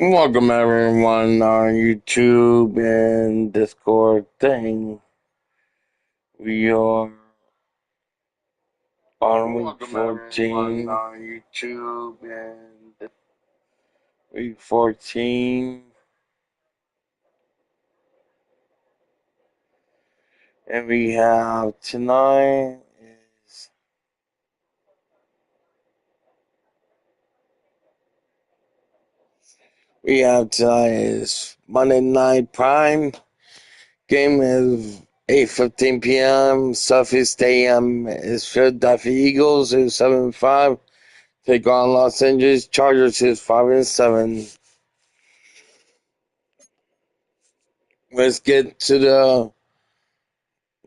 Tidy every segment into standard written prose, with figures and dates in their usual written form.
Welcome everyone on YouTube and Discord thing. We are on week 14. On YouTube and week 14. And we have tonight is Monday Night Prime. Game is 8:15 p.m. Southeast AM is Philadelphia Eagles is 7-5. Take on Los Angeles Chargers is 5-7. Let's get to the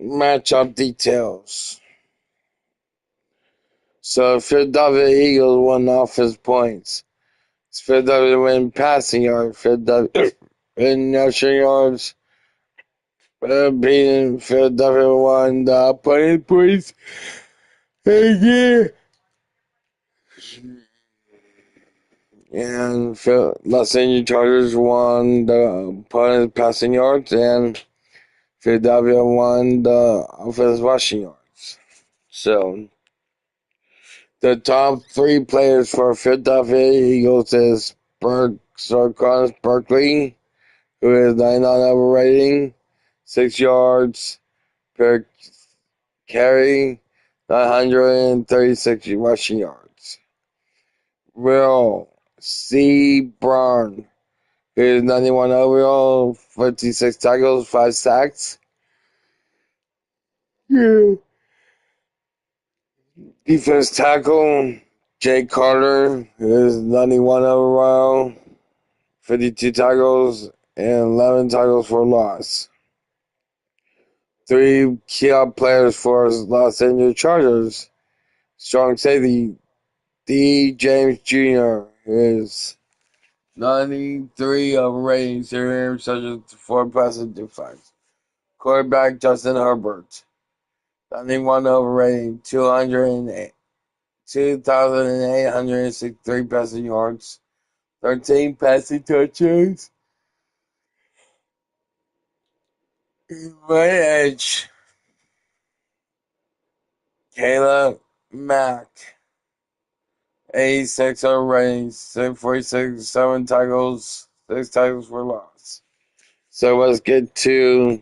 matchup details. So Philadelphia Eagles won offense points. Philadelphia win passing yards. Philadelphia in rushing yards. Beating Philadelphia won the opponent points. Again. And Los Angeles Chargers won the opponent's passing yards, and Philadelphia won the offensive rushing yards. So the top three players for Philadelphia Eagles is Sarkis Berkeley, who is 99 overrating, 6 yards per carry, 936 rushing yards. Will C. Brown, who is 91 overall, 56 tackles, 5 sacks. Yeah. Defense tackle, Jay Carter, who is 91 overall, 52 tackles, and 11 tackles for loss. Three key players for Los Angeles Chargers. Strong safety, D. James Jr. is 93 overrating, 0 interceptions, 4 passes defense. Quarterback Justin Herbert, 91 overrating, 2,863 passing yards, 13 passing touchdowns. Right edge, Kayla Mack, 86 rating, 646, 7 tackles, 6 tackles for loss. So let's get to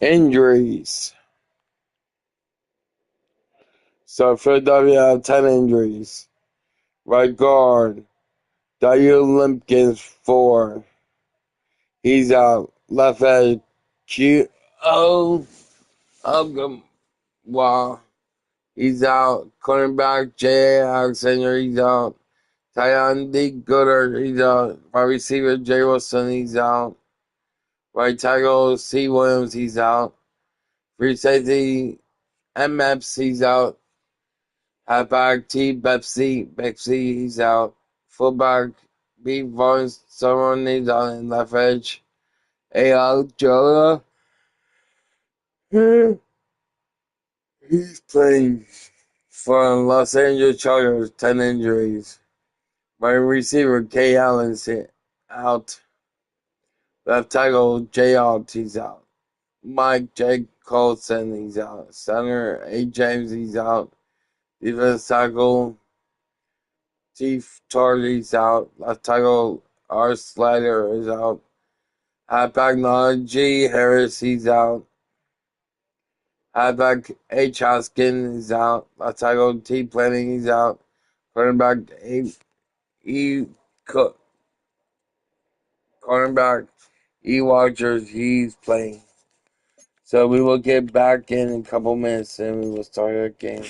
injuries. So Philadelphia have 10 injuries. Right guard, Daniel Limpkins, 4. He's out. Left edge, Q. Oh, wow. He's out. Cornerback, J. Alexander, he's out. Tyon D. Gooder, he's out. Wide receiver, Jay Wilson, he's out. Right tackle, C. Williams, he's out. Free safety, MFs, he's out. Halfback, T. Bexley, he's out. Fullback, B. Vaughn, someone he's out. And left edge, A.L. Jola. He's playing for Los Angeles Chargers, 10 injuries. Wide receiver, K. Allen's out. Left tackle, J. Alt, he's out. Mike J. Colson, he's out. Center, A. James, he's out. Defense tackle, Chief Charlie, he's out. Left tackle, R. Slider is out. Halfback, G. Harris, he's out. Halfback, H. Hoskin, he's out. Left tackle, T. Planning, he's out. Cornerback, E. Cornerback, E. Watchers, he's playing. So we will get back in a couple minutes and we will start our game.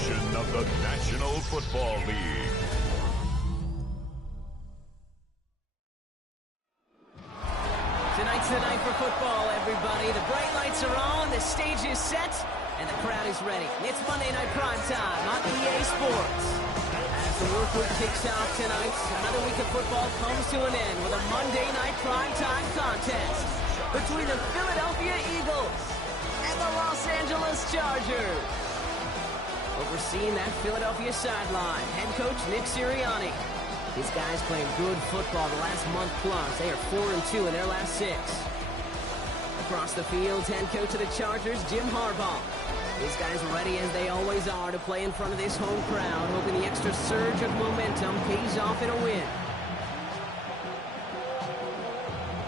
edition of the National Football League. Tonight's the night for football, everybody. The bright lights are on, the stage is set, and the crowd is ready. It's Monday Night Prime Time on EA Sports. As the work week kicks off tonight, another week of football comes to an end with a Monday Night Prime Time contest between the Philadelphia Eagles and the Los Angeles Chargers. Overseeing that Philadelphia sideline, head coach Nick Sirianni. These guys playing good football the last month plus. They are 4-2 in their last 6. Across the field, head coach of the Chargers, Jim Harbaugh. These guys ready as they always are to play in front of this home crowd, hoping the extra surge of momentum pays off in a win.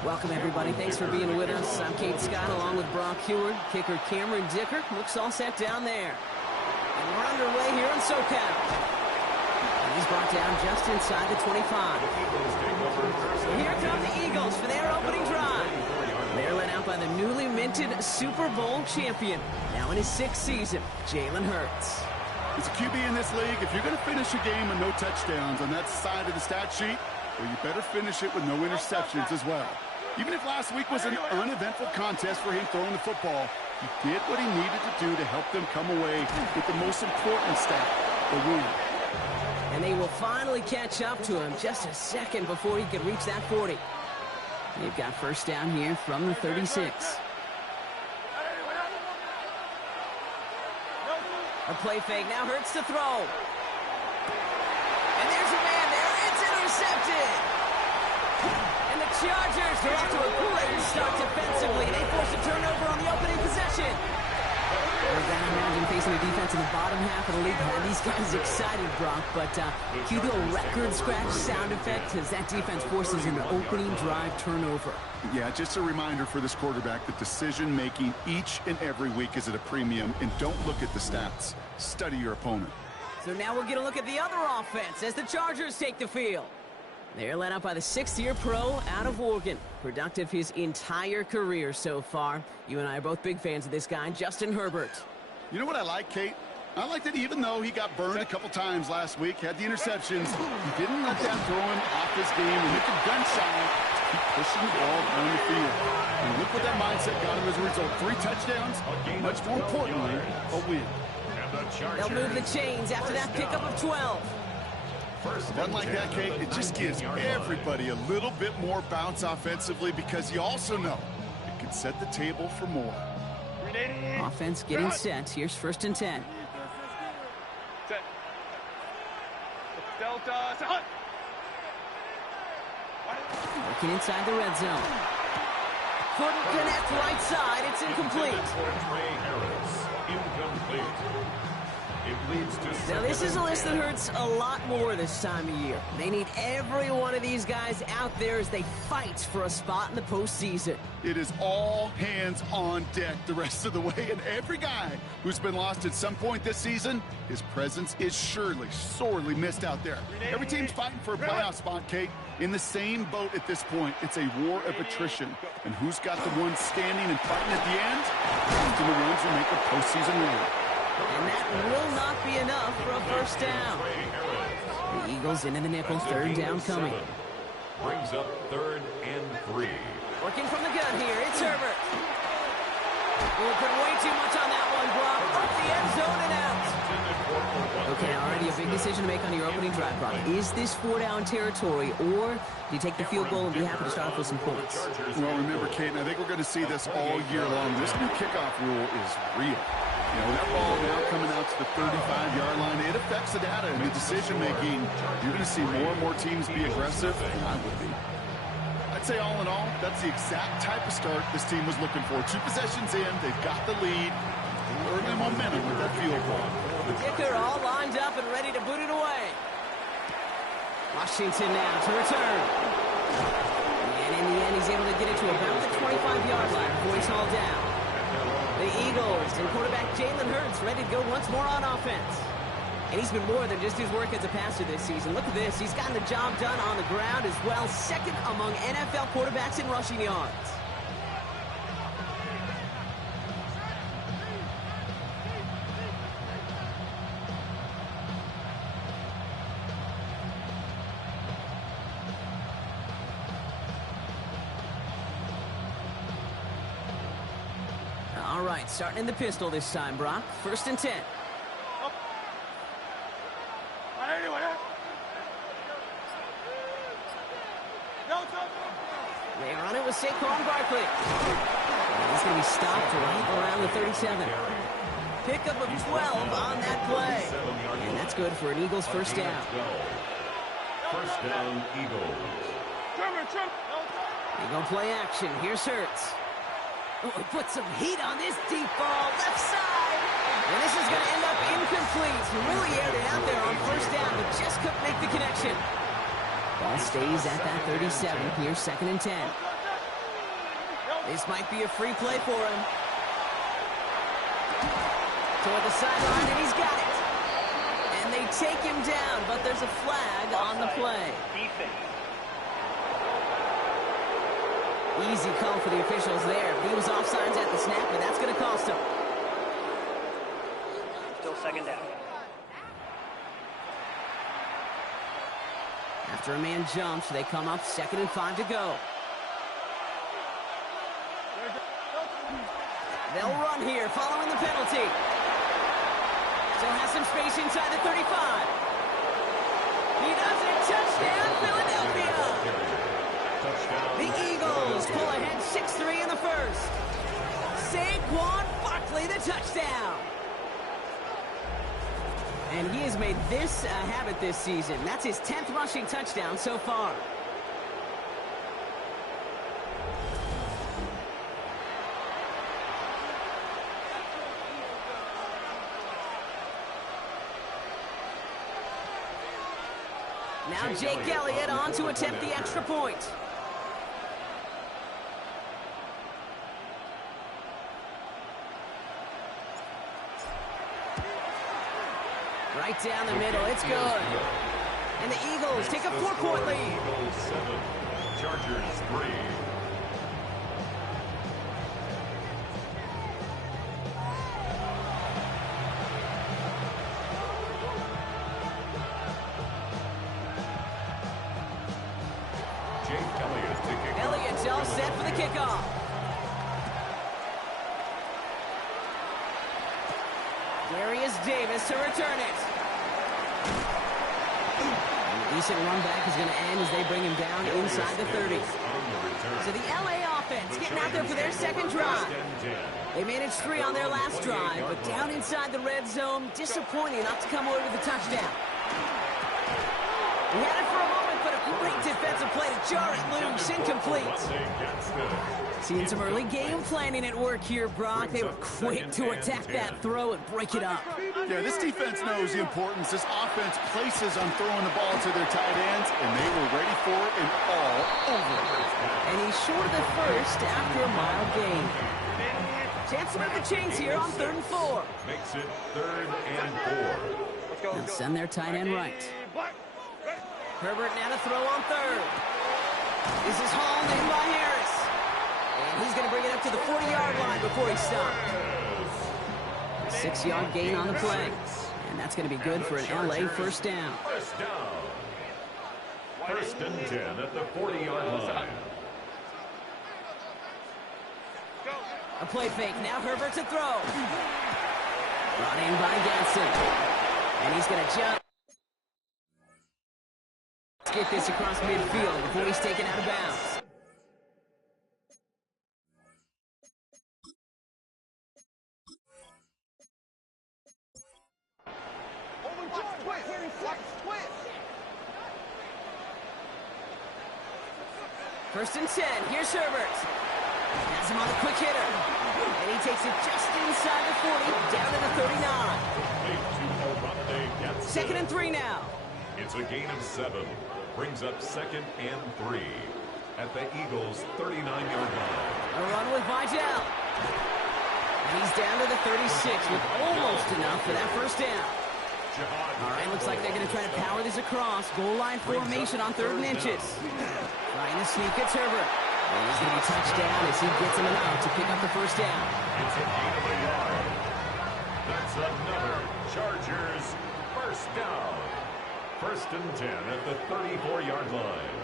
Welcome, everybody. Thanks for being with us. I'm Kate Scott along with Brock Heward. Kicker Cameron Dicker. Looks all set down there. And we're underway here in SoCal. He's brought down just inside the 25. So here come the Eagles for their opening drive. They're led out by the newly minted Super Bowl champion, now in his 6th season, Jalen Hurts. As a QB in this league, if you're going to finish a game with no touchdowns on that side of the stat sheet, well, you better finish it with no interceptions as well. Even if last week was an uneventful contest for him throwing the football, he did what he needed to do to help them come away with the most important stat, the win. And they will finally catch up to him just a second before he can reach that 40. They've got first down here from the 36. A play fake, now Hurts to throw. And there's a man there, it's intercepted! And the Chargers, they're off to a great start defensively. They force a turnover on the opening possession. We've got to imagine facing a defense in the bottom half of the league had these guys excited, Brock, but cue the record scratch sound effect as that defense forces an opening drive turnover. Yeah, just a reminder for this quarterback that decision-making each and every week is at a premium, and don't look at the stats. Study your opponent. So now we'll get a look at the other offense as the Chargers take the field. They're led out by the 6th-year pro out of Oregon. Productive his entire career so far. You and I are both big fans of this guy, Justin Herbert. You know what I like, Kate? I like that even though he got burned a couple times last week, had the interceptions, he didn't let that throw him off his game and make him gun-shy to keep pushing the ball down the field. And look what that mindset got him as a result. 3 touchdowns, much more importantly, a win. They'll move the chains after that pickup of 12. One like that, Kate, it just gives everybody a little bit more bounce offensively because you also know it can set the table for more. Offense getting set. Here's 1st and 10. Working inside the red zone. Couldn't connect right side. It's incomplete. Now, this is a list that hurts a lot more this time of year. They need every one of these guys out there as they fight for a spot in the postseason. It is all hands on deck the rest of the way, and every guy who's been lost at some point this season, his presence is surely sorely missed out there. Every team's fighting for a playoff spot, Kate. In the same boat at this point, it's a war of attrition. And who's got the ones standing and fighting at the end? Often the ones who make the postseason run. And that will not be enough for a first down. The Eagles into the nickel, 3rd down coming. Brings up 3rd and 3. Working from the gun here, it's Herbert. We'll put way too much on that one, Brock. Up the end zone and out. Okay, already a big decision to make on your opening drive, Brock. Is this 4-down territory, or do you take the field goal and be happy to start off with some points? Well, remember, Kate, and I think we're going to see this all year long. This new kickoff rule is real. You know, that ball now coming out to the 35-yard line, it affects the data and the decision-making. You're going to see more and more teams be aggressive, and I would be. I'd say all in all, that's the exact type of start this team was looking for. 2 possessions in, they've got the lead. Early momentum with that field goal. Dicker all lined up and ready to boot it away. Washington now to return. And in the end, he's able to get it to about the 25-yard line before he's hauled down. The Eagles and quarterback Jalen Hurts ready to go once more on offense. And he's been more than just his work as a passer this season. Look at this. He's gotten the job done on the ground as well. 2nd among NFL quarterbacks in rushing yards. right, starting in the pistol this time, Brock. 1st and 10. They run it with Saquon Barkley. He's going to be stopped right around the 37. Pickup of 12 on that play. And that's good for an Eagles first down. First down, Eagles. They go play action. Here's Hurts. Oh, he put some heat on this deep ball, left side. And this is going to end up incomplete. He really aired it out there on first down, but just couldn't make the connection. Ball stays at that 37. Here's 2nd and 10. This might be a free play for him. Toward the sideline, and he's got it. And they take him down, but there's a flag on the play. Easy call for the officials there. He was offsides at the snap, and that's going to cost him. Still 2nd down. After a man jumps, they come up 2nd and 5 to go. They'll run here following the penalty. Still has some space inside the 35. He does it. Touchdown, Philadelphia. The Eagles pull ahead 6-3 in the first. Saquon Barkley, the touchdown. And he has made this a habit this season. That's his 10th rushing touchdown so far. Now Jake Elliott on to attempt the extra point. Right down the middle, it's good. And the Eagles take a 4-point lead. Eagles 7, Chargers 3. Elliott's all set for the kickoff. Darius Davis to return it. And the decent run back is going to end as they bring him down inside the 30. So the LA offense getting out there for their 2nd drive. They managed 3 on their last drive, but down inside the red zone, disappointing not to come away with a touchdown. He had it for a moment, but a great defensive play to jar it loose, incomplete. Seeing some early game planning at work here, Brock. They were quick to attack that throw and break it up. Yeah, this defense knows the importance this offense places on throwing the ball to their tight ends, and they were ready for it and all over it. And he's short of the first after a mild gain. Chance to move the chains here on 3rd and 4. Makes it 3rd and 4. They'll send their tight end right. Herbert now to throw on 3rd. This is hauled in by Harris. And he's going to bring it up to the 40-yard line before he stopped. A 6-yard gain on the play. And that's going to be good for an LA first down. First down. 1st and 10 at the 40-yard line. A play fake. Now Herbert to throw. Brought in by Ganson. And he's going to jump. Let's get this across midfield before he's taken out of bounds. First and 10. Here's Herbert. Has him on a quick hitter. And he takes it just inside the 40, down to the 39. 2nd and 3 now. It's a gain of 7. Brings up 2nd and 3 at the Eagles' 39-yard line. A run with Vidal. And he's down to the 36 with almost enough for that first down. All right, looks like they're going to try to power this across. Goal line formation on 3rd and inches. Trying to sneak it, Herbert. And he's going to be touched down as he gets him enough to pick up the first down. It's a gain of a yard. That's another Chargers first down. 1st and 10 at the 34-yard line.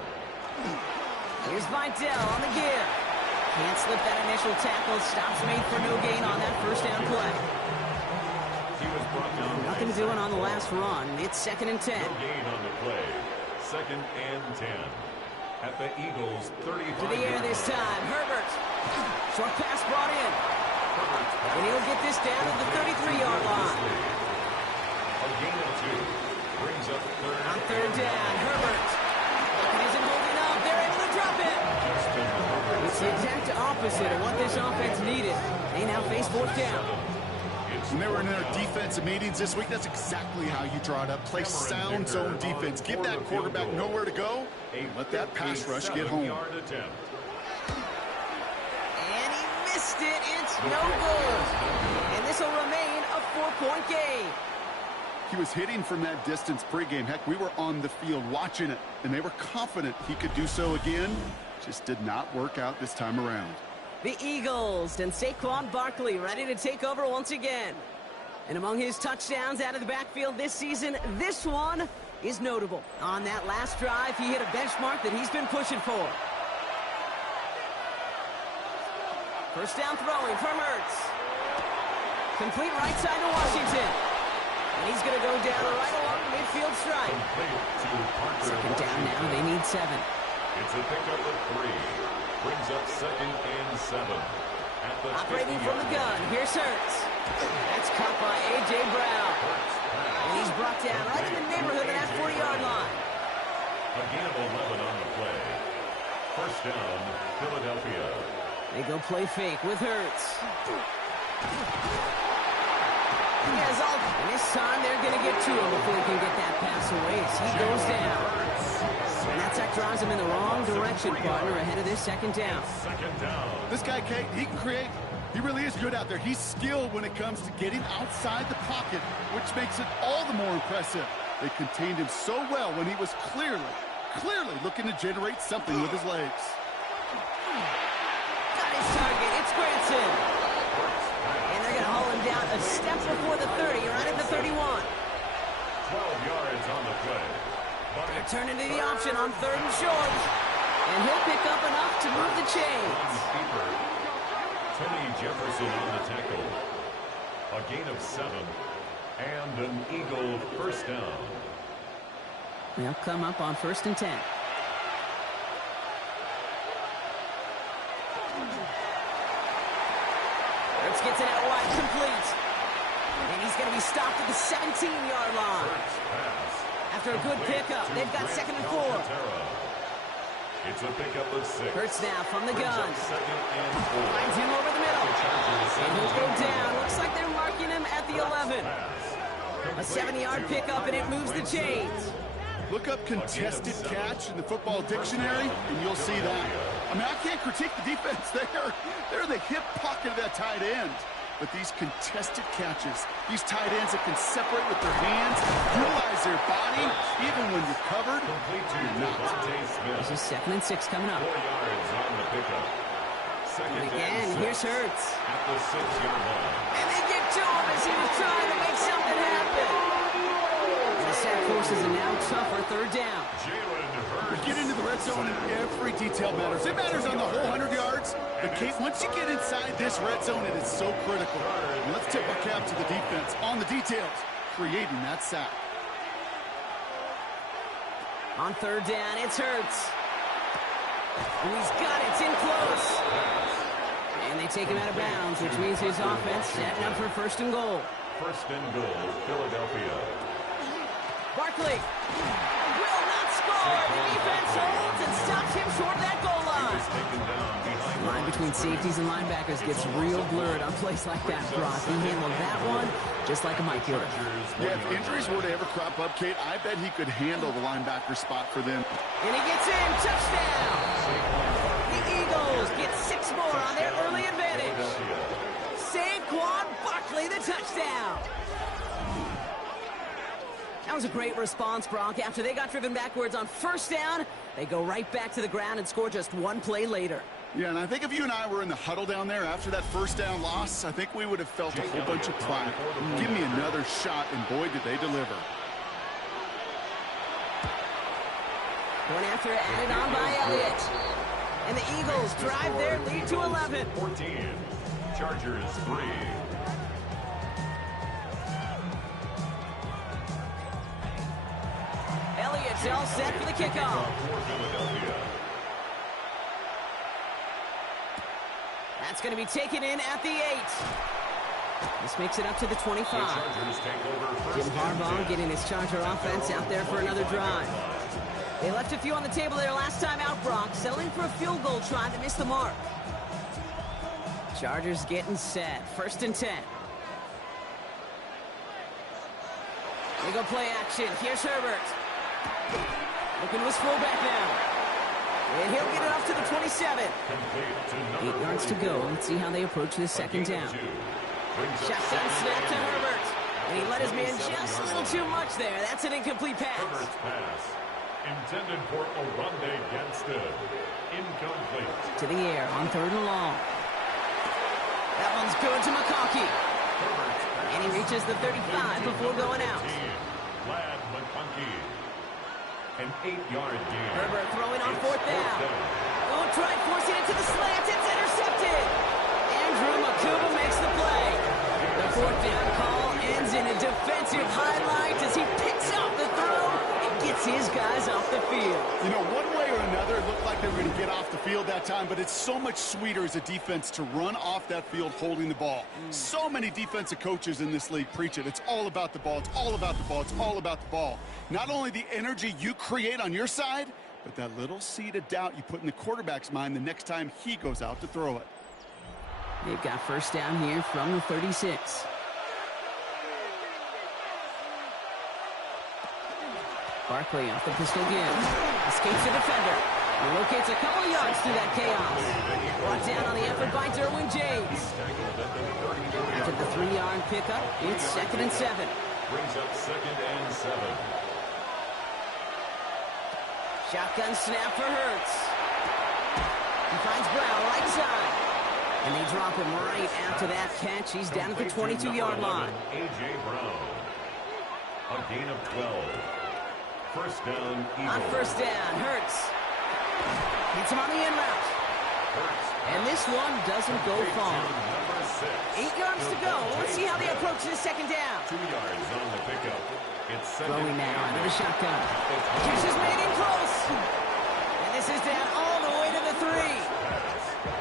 Here's Vidal on the give. Can't slip that initial tackle. Stops made for no gain on that first down play. He was brought down. Nothing doing on the last run. It's 2nd and 10. No gain on the play. 2nd and 10. At the Eagles' 35. To the air this time. Herbert. Short pass brought in. And he'll get this down to the 33-yard line. A gain of 2. Brings up 3rd. On 3rd down, Herbert. It isn't holding up. They're able to drop it. It's the exact opposite of what this offense needed. They now face 4th down. When they were in their defensive meetings this week, that's exactly how you draw it up. Play sound zone defense. Give that quarterback nowhere to go. Let that pass rush get home. And he missed it. It's no good. And this will remain a 4-point game. He was hitting from that distance pregame. Heck, we were on the field watching it, and they were confident he could do so again. Just did not work out this time around. The Eagles and Saquon Barkley ready to take over once again. And among his touchdowns out of the backfield this season, this one is notable. On that last drive, he hit a benchmark that he's been pushing for. First down throwing from Hurts. Complete right side to Washington. And he's going to go down right along the midfield stripe. 2nd down now, they need 7. It's a pickup of 3. Brings up 2nd and 7. Operating from the gun, here's Hurts. That's caught by A.J. Brown. And he's brought down right in the neighborhood of that 40-yard line. A gain of 11 on the play. First down, Philadelphia. They go play fake with Hurts. And this time they're going to get to him before he can get that pass away as he goes down. And that sack drives him in the wrong direction, partner, ahead of this 2nd down. 2nd down. This guy, Kate, he can create. He really is good out there. He's skilled when it comes to getting outside the pocket, which makes it all the more impressive. They contained him so well when he was clearly looking to generate something with his legs. Got his target. It's Granson. And they're going to haul him down a step before the 30, right at the 31. 12 yards on the play. They're turning to the option on 3rd and short. And he'll pick up enough to move the chains. Tony Jefferson on the tackle. A gain of 7. And an Eagle first down. They'll come up on 1st and 10. Hurts gets it out wide, complete. And he's going to be stopped at the 17-yard line. After a good pickup, they've got 2nd and 4. It's a pickup of 6. Hurts now from the gun. 2nd and 4. Finds him over the middle. And he'll go down. Looks like they're marking him at the 11. A 7-yard pickup, and it moves the chains. Look up contested catch in the football dictionary, and you'll see that. I mean, I can't critique the defense there. They're in the hip pocket of that tight end. But these contested catches, these tight ends that can separate with their hands, utilize their body, even when you're covered, you're not. This is 2nd and 6 coming up. 4 yards on the pickup. And again, here's Hurts. At the 6-yard line. And they get to him as he was trying to make something happen. The sack forces a now tougher 3rd down. We get into the red zone and every detail matters. It matters on the whole 100 yards. But Kate, once you get inside this red zone, it is so critical. And let's tip our cap to the defense on the details, creating that sack. On 3rd down, it's Hurts. And he's got it. It's in close. And they take him out of bounds, which means his offense setting up for 1st and goal. 1st and goal, Philadelphia. Barkley will not score. The defense holds and stops him short of that goal line. The line between safeties and linebackers gets real blurred on plays like that, Brock. He handled that one just like a mic would. Yeah, if injuries were to ever crop up, Kate, I bet he could handle the linebacker spot for them. And he gets in. Touchdown. The Eagles get 6 more on their early advantage. Saquon Barkley, the touchdown. That was a great response, Brock. After they got driven backwards on 1st down, they go right back to the ground and score just 1 play later. Yeah, and I think if you and I were in the huddle down there after that 1st down loss, I think we would have felt a whole bunch of pride. Give me another shot, and boy, did they deliver. Going after it, added on by Elliott. And the Eagles drive their lead to 11. 14. Chargers 3. Elliott's all set for the kickoff. For Philadelphia. That's going to be taken in at the 8. This makes it up to the 25. The Chargers take over Jim first Harbaugh and 10. getting his Charger offense out there for another drive. They left a few on the table their last time out, Brock, settling for a field goal try that missed the mark. Chargers getting set. First and 10. They go play action. Here's Herbert. Looking to his fullback now. And he'll get it off to the 27. 8 yards to go. Let's see how they approach this second down. Shotgun snap to Herbert. And he let his man just a little too much there. That's an incomplete pass. Herbert's pass. Intended for Oronde Gadsden. Incomplete. To the air on 3rd and long. That one's good to McConkey. And he reaches the 35 before going out. Glad McConkey. An 8-yard gain. Herbert throwing on 4th down. Oh, try forcing it to the slant. It's intercepted. Andrew Makuba makes the play. The 4th down call ends in a defensive highlight as he picks off the throw and gets his guys off the field. You know, one way or another, it looked like they were going to get off the field that time, but it's so much sweeter as a defense to run off that field holding the ball. So many defensive coaches in this league preach it. It's all about the ball. It's all about the ball. It's all about the ball. Not only the energy you create on your side, but that little seed of doubt you put in the quarterback's mind the next time he goes out to throw it. They've got first down here from the 36. Barkley off the pistol again. Escapes the defender. He locates a couple of yards through that chaos. Brought down on the effort by Derwin James. After the 3-yard pickup, it's 2nd and 7. Brings up 2nd and 7. Shotgun snap for Hurts. He finds Brown right side. And they drop him right after that catch. He's down at the 22-yard line. A.J. Brown. A gain of 12. First down, Eagles. On first down, Hurts. Hits him on the in route. And this one doesn't go far. 8 yards to go. Let's see how they approach this second down. 2 yards on the pickup. It's second. Throwing now out of the shotgun. Keeps his man in close. And this is down all the way to the 3.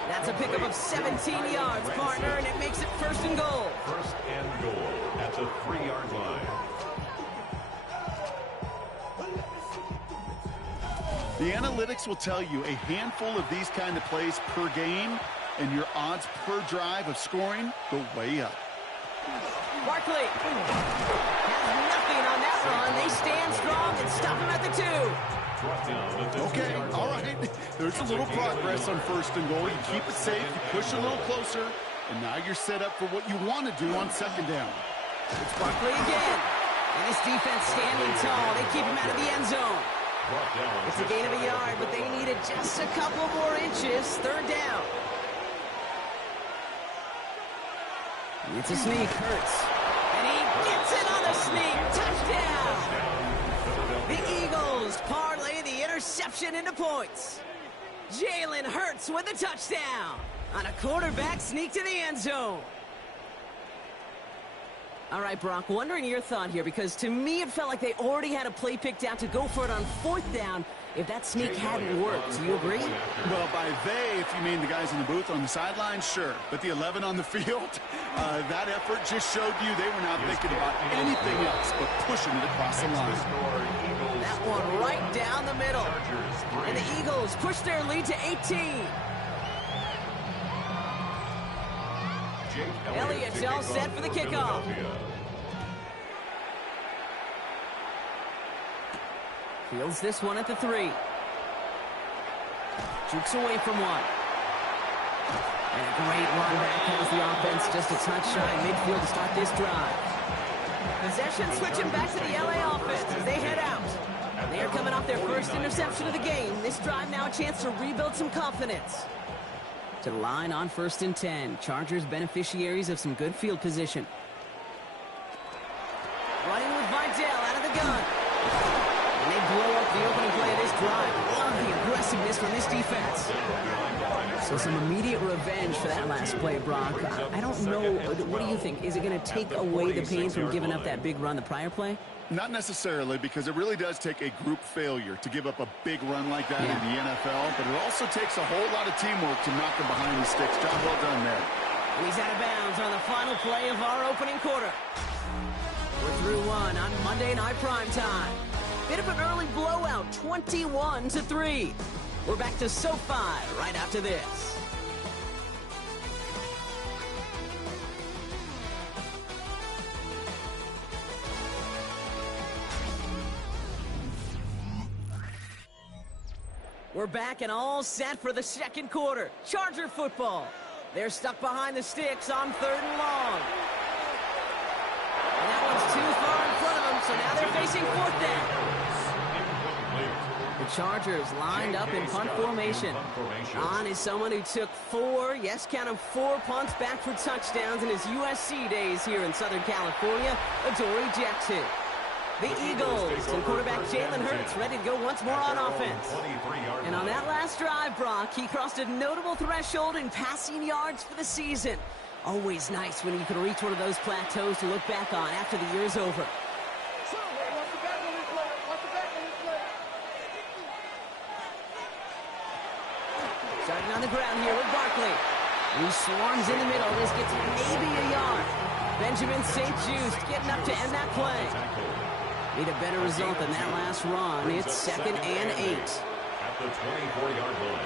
That's a pickup of 17 yards, partner, and it makes it first and goal. First and goal at the 3-yard line. The analytics will tell you a handful of these kind of plays per game, and your odds per drive of scoring go way up. Barkley has nothing on that run. They stand strong and stop him at the 2. Okay, all right. There's a little progress on first and goal. You keep it safe, you push a little closer, and now you're set up for what you want to do on second down. It's Barkley again. And his defense standing tall. They keep him out of the end zone. It's a gain of a yard, but they needed just a couple more inches. 3rd down. It's a sneak. Hurts. And he gets it on a sneak. Touchdown. The Eagles parlay the interception into points. Jalen Hurts with a touchdown on a quarterback sneak to the end zone. All right, Brock, wondering your thought here, because to me it felt like they already had a play picked out to go for it on 4th down if that sneak hadn't worked. Do you agree? Well, by they, if you mean the guys in the booth on the sideline, sure. But the 11 on the field, that effort just showed you they were not thinking about anything else but pushing it across the line. That one right down the middle. And the Eagles push their lead to 18. Elliott's all set for the kickoff. Fields this one at the 3. Jukes away from one. And a great run back has the offense just a touch shy midfield to start this drive. Possession switching back to the LA offense as they head out. They are coming off their first interception of the game. This drive now a chance to rebuild some confidence. To the line on 1st and 10. Chargers beneficiaries of some good field position. Running with Vidal out of the gun. And they blow up the opening play of this drive. Love the aggressiveness from this defense. So some immediate revenge for that last play, Brock. I don't know. What do you think? Is it going to take away the pain from giving up that big run the prior play? Not necessarily, because it really does take a group failure to give up a big run like that in the NFL, but it also takes a whole lot of teamwork to knock them behind the sticks. Job well done there. He's out of bounds on the final play of our opening quarter. We're through one on Monday Night Primetime. Bit of an early blowout, 21-3. We're back to SoFi right after this. We're back and all set for the second quarter. Charger football. They're stuck behind the sticks on 3rd and long. And that one's too far in front of them, so now they're facing 4th down. The Chargers lined up in punt formation. On is someone who took 4, yes, count them, 4 punts back for touchdowns in his USC days here in Southern California, Adoree Jackson. The Eagles and quarterback Jalen Hurts ready to go once more on offense. And on that last drive, Brock, he crossed a notable threshold in passing yards for the season. Always nice when you can reach one of those plateaus to look back on after the year's over. Starting on the ground here with Barkley. He swarms in the middle. This gets maybe a yard. Benjamin St. Juste getting up to end that play. Need a better result than that last run. It's 2nd and 8. At the 24-yard line.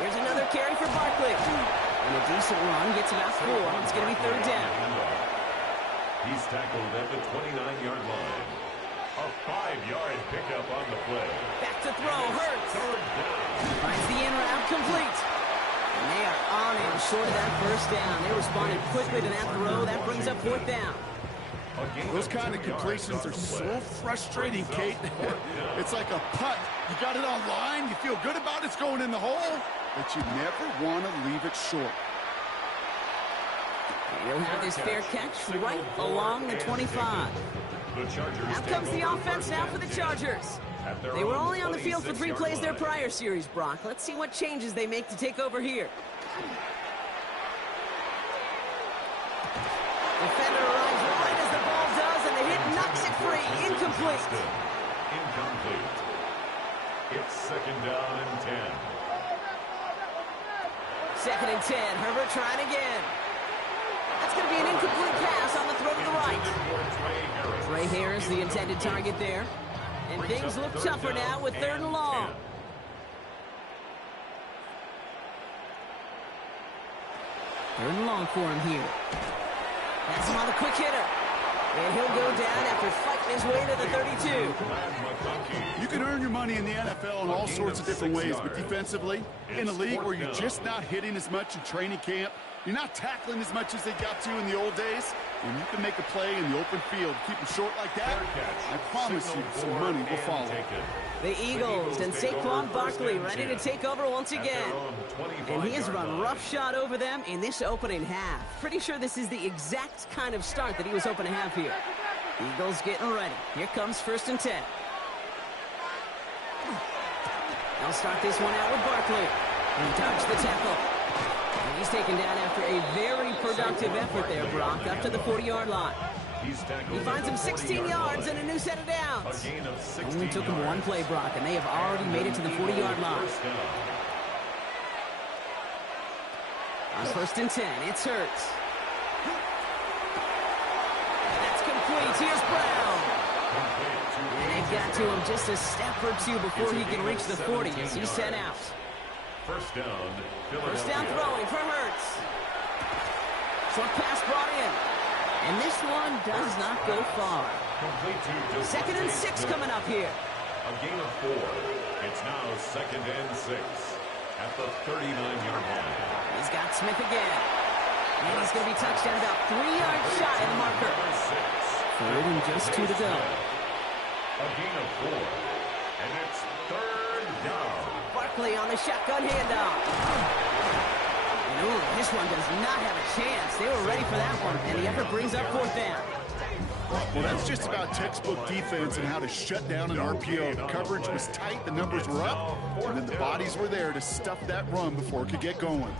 Here's another carry for Barkley. And a decent run gets about 4. It's going to be 3rd down. He's tackled at the 29-yard line. A 5-yard pickup on the play. Back to throw. Hurts. 3rd down. Finds the in route complete. And they are on him short of that 1st down. They responded quickly to that throw. That brings up 4th down. Those kind of completions are so frustrating, Kate. It's like a putt. You got it on line, you feel good about it's going in the hole, but you never want to leave it short. He'll have his fair catch right along the 25. Out comes the offense now for the Chargers. They were only on the field for 3 plays their prior series, Brock. Let's see what changes they make to take over here. Defender arrives right as the ball does, and the hit knocks it free. Incomplete. Incomplete. It's 2nd down and 10. 2nd and 10. Herbert trying again. That's going to be an incomplete pass on the throw to the right. Trey Harris, the intended target there. And things look tougher now with 3rd and long. 3rd and long for him here. That's him on the quick hitter. And he'll go down after fighting his way to the 32. You can earn your money in the NFL in all sorts of different ways, but defensively, in a league where you're just not hitting as much in training camp, you're not tackling as much as they got to in the old days, and you can make a play in the open field, keep them short like that, I promise you some money will follow. The Eagles and Saquon Barkley ready to take over once again. And he has run roughshod over them in this opening half. Pretty sure this is the exact kind of start that he was hoping to have here. Eagles getting ready. Here comes 1st and 10. They'll start this one out with Barkley. He dodged the tackle. And he's taken down after a very productive effort there, Brock, up to the 40-yard line. He finds him 16 yards and a new set of downs. Only took him 1 play, Brock, and they have already made it to the 40-yard line. On 1st and 10, it's Hurts. That's complete. Here's Brown. And they've got to him just a step or 2 before he can reach the 40 as he's sent out. 1st down. 1st down throwing for Hurts. Short pass brought in. And this one does not go far. 2nd and 6 coming up here. A gain of 4. It's now 2nd and 6 at the 39-yard line. He's got Smith again. And he's going to be touched down about 3 yards shy of the marker. 3rd and just 2 to go. A gain of 4. And it's 3rd down. Barkley on the shotgun handoff. Ooh, this one does not have a chance. They were ready for that one, and the effort brings up 4th down. Well, that's just about textbook defense and how to shut down an RPO. The coverage was tight, the numbers were up, and then the bodies were there to stuff that run before it could get going.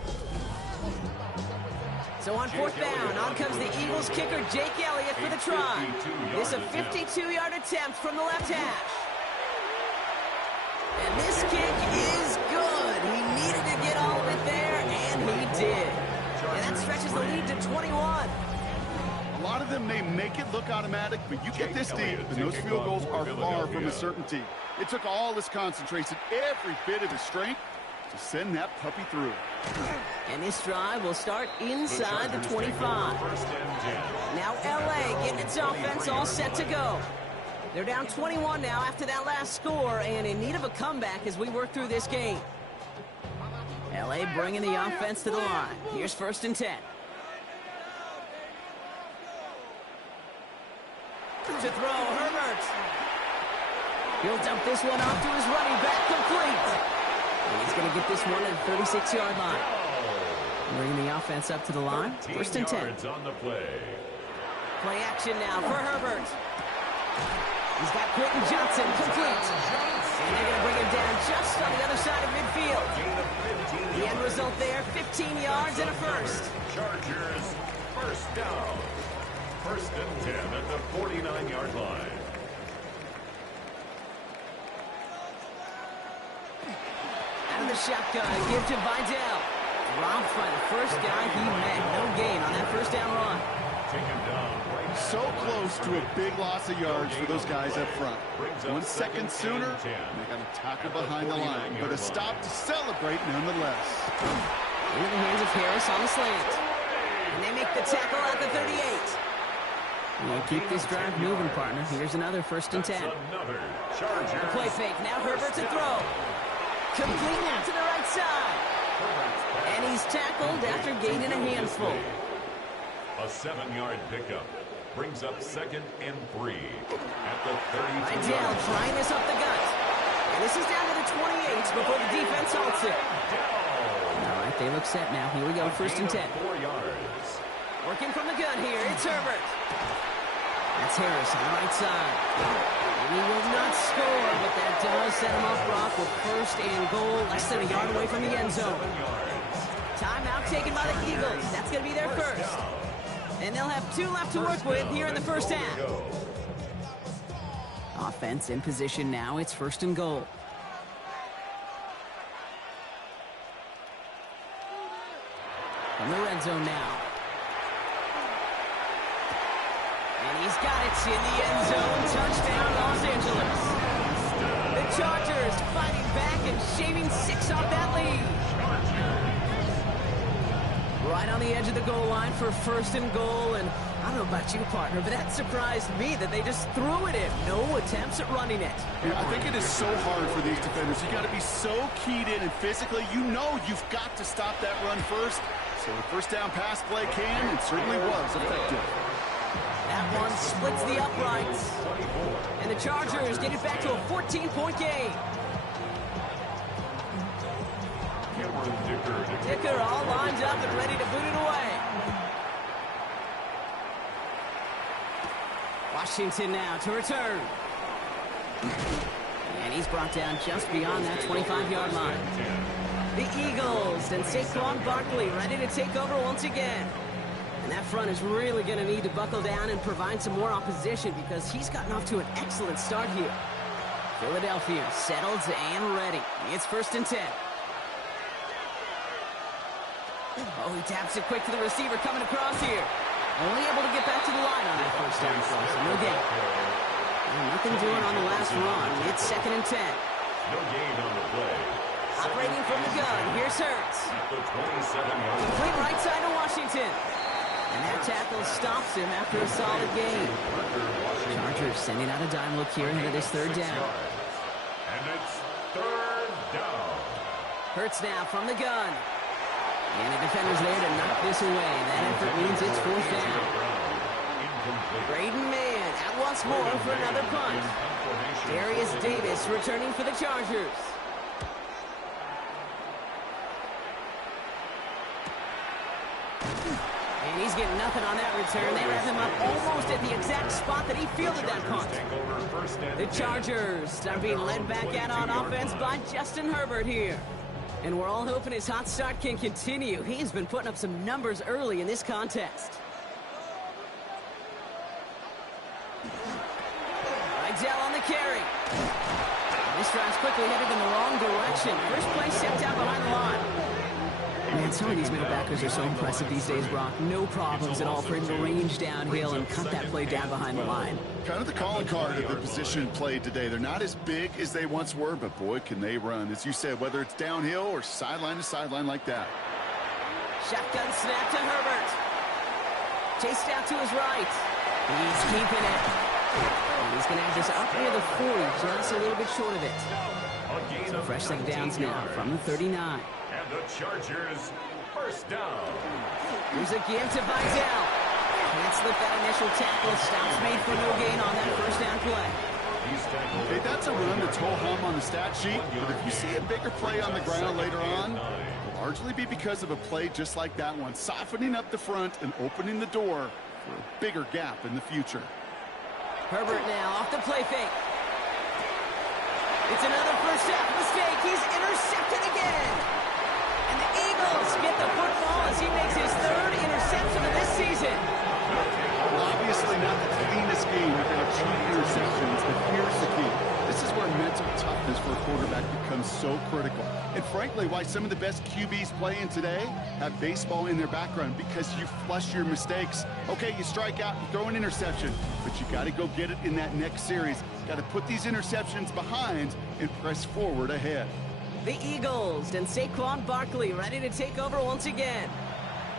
So on fourth down, on comes the Eagles kicker, Jake Elliott, for the try. This a 52-yard attempt from the left hash. And this kick is good. He needed to get all of it there, and he did. And that stretches the lead to 21. A lot of them may make it look automatic, but you get this deep, and those field goals are far from a certainty. It took all his concentration, every bit of his strength, to send that puppy through. And this drive will start inside the 25. Now LA getting its offense all set to go. They're down 21 now after that last score, and in need of a comeback as we work through this game. LA bringing the offense to the line. Here's 1st and 10. To throw, Herbert. He'll dump this one off to his running back, complete. And he's going to get this one at the 36-yard line. Bringing the offense up to the line. 1st and 10. On the play. Play action now for Herbert. He's got Quentin Johnson, complete. And they're going to bring him down just on the other side of midfield. The end result there, 15 yards and a first. Chargers, first down. 1st and 10 at the 49-yard line. Out of the shotgun, give to Vidal. Dropped by the first guy he met. No gain on that first down run. Taken down right. So close to a big loss of yards for those guys up front. 1 second sooner, they got a tackle behind the line, but a stop to celebrate nonetheless. Into the hands of Harris on the slant. And they make the tackle at the 38. We'll keep this drive moving, partner. Here's another 1st and 10. The play fake. Now Herbert to throw. Complete now to the right side. And he's tackled after gaining a handful. A 7-yard pickup brings up 2nd and 3 at the 32. Vidal trying this up the gut. And this is down to the 28 before the defense halts it. All right, they look set now. Here we go, 1st and 10. 4 yards. Working from the gun here, it's Herbert. That's Harris on the right side. And he will not score, but that does set him off Brock with 1st and goal, less than a yard away from the end zone. Timeout taken by the Eagles. That's going to be their first. And they'll have 2 left to work with here in the first half. Offense in position now. It's 1st and goal. From the red zone now. And he's got it in the end zone. Touchdown, Los Angeles. The Chargers fighting back and shaving 6 off that lead. Right on the edge of the goal line for 1st and goal. And I don't know about you, partner, but that surprised me that they just threw it in. No attempts at running it. Yeah, I think it is so hard for these defenders. You got to be so keyed in and physically, you know you've got to stop that run first. So the 1st down pass play can and certainly was effective. That one splits the uprights. And the Chargers get it back to a 14-point game. Dicker all lined up and ready to boot it away. Washington now to return. And he's brought down just beyond that 25-yard line. The Eagles and Saquon Barkley ready to take over once again. And that front is really going to need to buckle down and provide some more opposition because he's gotten off to an excellent start here. Philadelphia settled and ready. It's 1st and 10. Oh, he taps it quick to the receiver coming across here. Only able to get back to the line on that 1st down throw, so no gain. Nothing doing on the last run. It's 2nd and 10. No gain on the play. Operating from the gun, here's Hurts. Complete right side to Washington. And that tackle stops him after a solid gain. Chargers sending out a dime look here into this 3rd down. And it's 3rd down. Hurts now from the gun. And the defender's there to knock this away. That effort means it's 4th down. Braden Mann out once more for another punt. Darius Davis returning for the Chargers. And he's getting nothing on that return. They wrap him up almost at the exact spot that he fielded that punt. The Chargers are being led back out on offense by Justin Herbert here. And we're all hoping his hot start can continue. He's been putting up some numbers early in this contest. Rydell on the carry. This drive's quickly headed in the wrong direction. First play set down behind the line. Man, some of these middle backers are so impressive these days, Brock. No problems at all for him to range downhill and cut that play down behind the line. Kind of the calling card of the position played today. They're not as big as they once were, but boy, can they run. As you said, whether it's downhill or sideline to sideline like that. Shotgun snap to Herbert. Chased out to his right. He's keeping it. And he's going to have this up near the 40, just a little bit short of it. So fresh second downs now from the 39. And the Chargers first down. Here's a give to Vidal. Can't slip that initial tackle. Stops made for no gain on that first down play. Hey, that's a run that's ho-hum on the stat sheet, but if you see a bigger play on the ground later on, it'll largely be because of a play just like that one, softening up the front and opening the door for a bigger gap in the future. Herbert now off the play fake. It's another first half mistake. He's intercepted again. And the Eagles get the football as he makes his third interception of this season. Obviously not the cleanest game if they have two interceptions, but here's the key. This is where mental toughness for a quarterback becomes so critical. And frankly, why some of the best QBs playing today have baseball in their background, because you flush your mistakes. Okay, you strike out, you throw an interception, but you got to go get it in that next series. Got to put these interceptions behind and press forward ahead. The Eagles and Saquon Barkley ready to take over once again.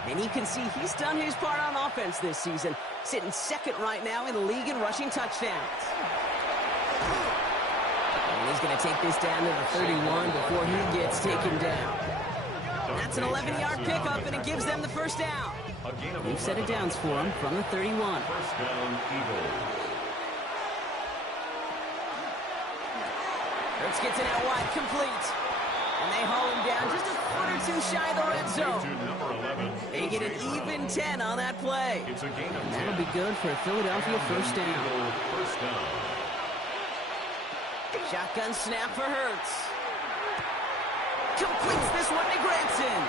And you can see he's done his part on offense this season, sitting second right now in the league in rushing touchdowns. And he's going to take this down to the 31 before he gets taken down. That's an 11-yard pickup, and it gives them the first down. We've set it downs for him from the 31. First down, Eagles. Hurts gets it out wide, complete. And they haul him down just a foot or two shy of the red zone. They get an even 10 on that play. It's a gain of 10. That'll be good for a Philadelphia first down. First down. Shotgun snap for Hurts. Completes this one to Granson.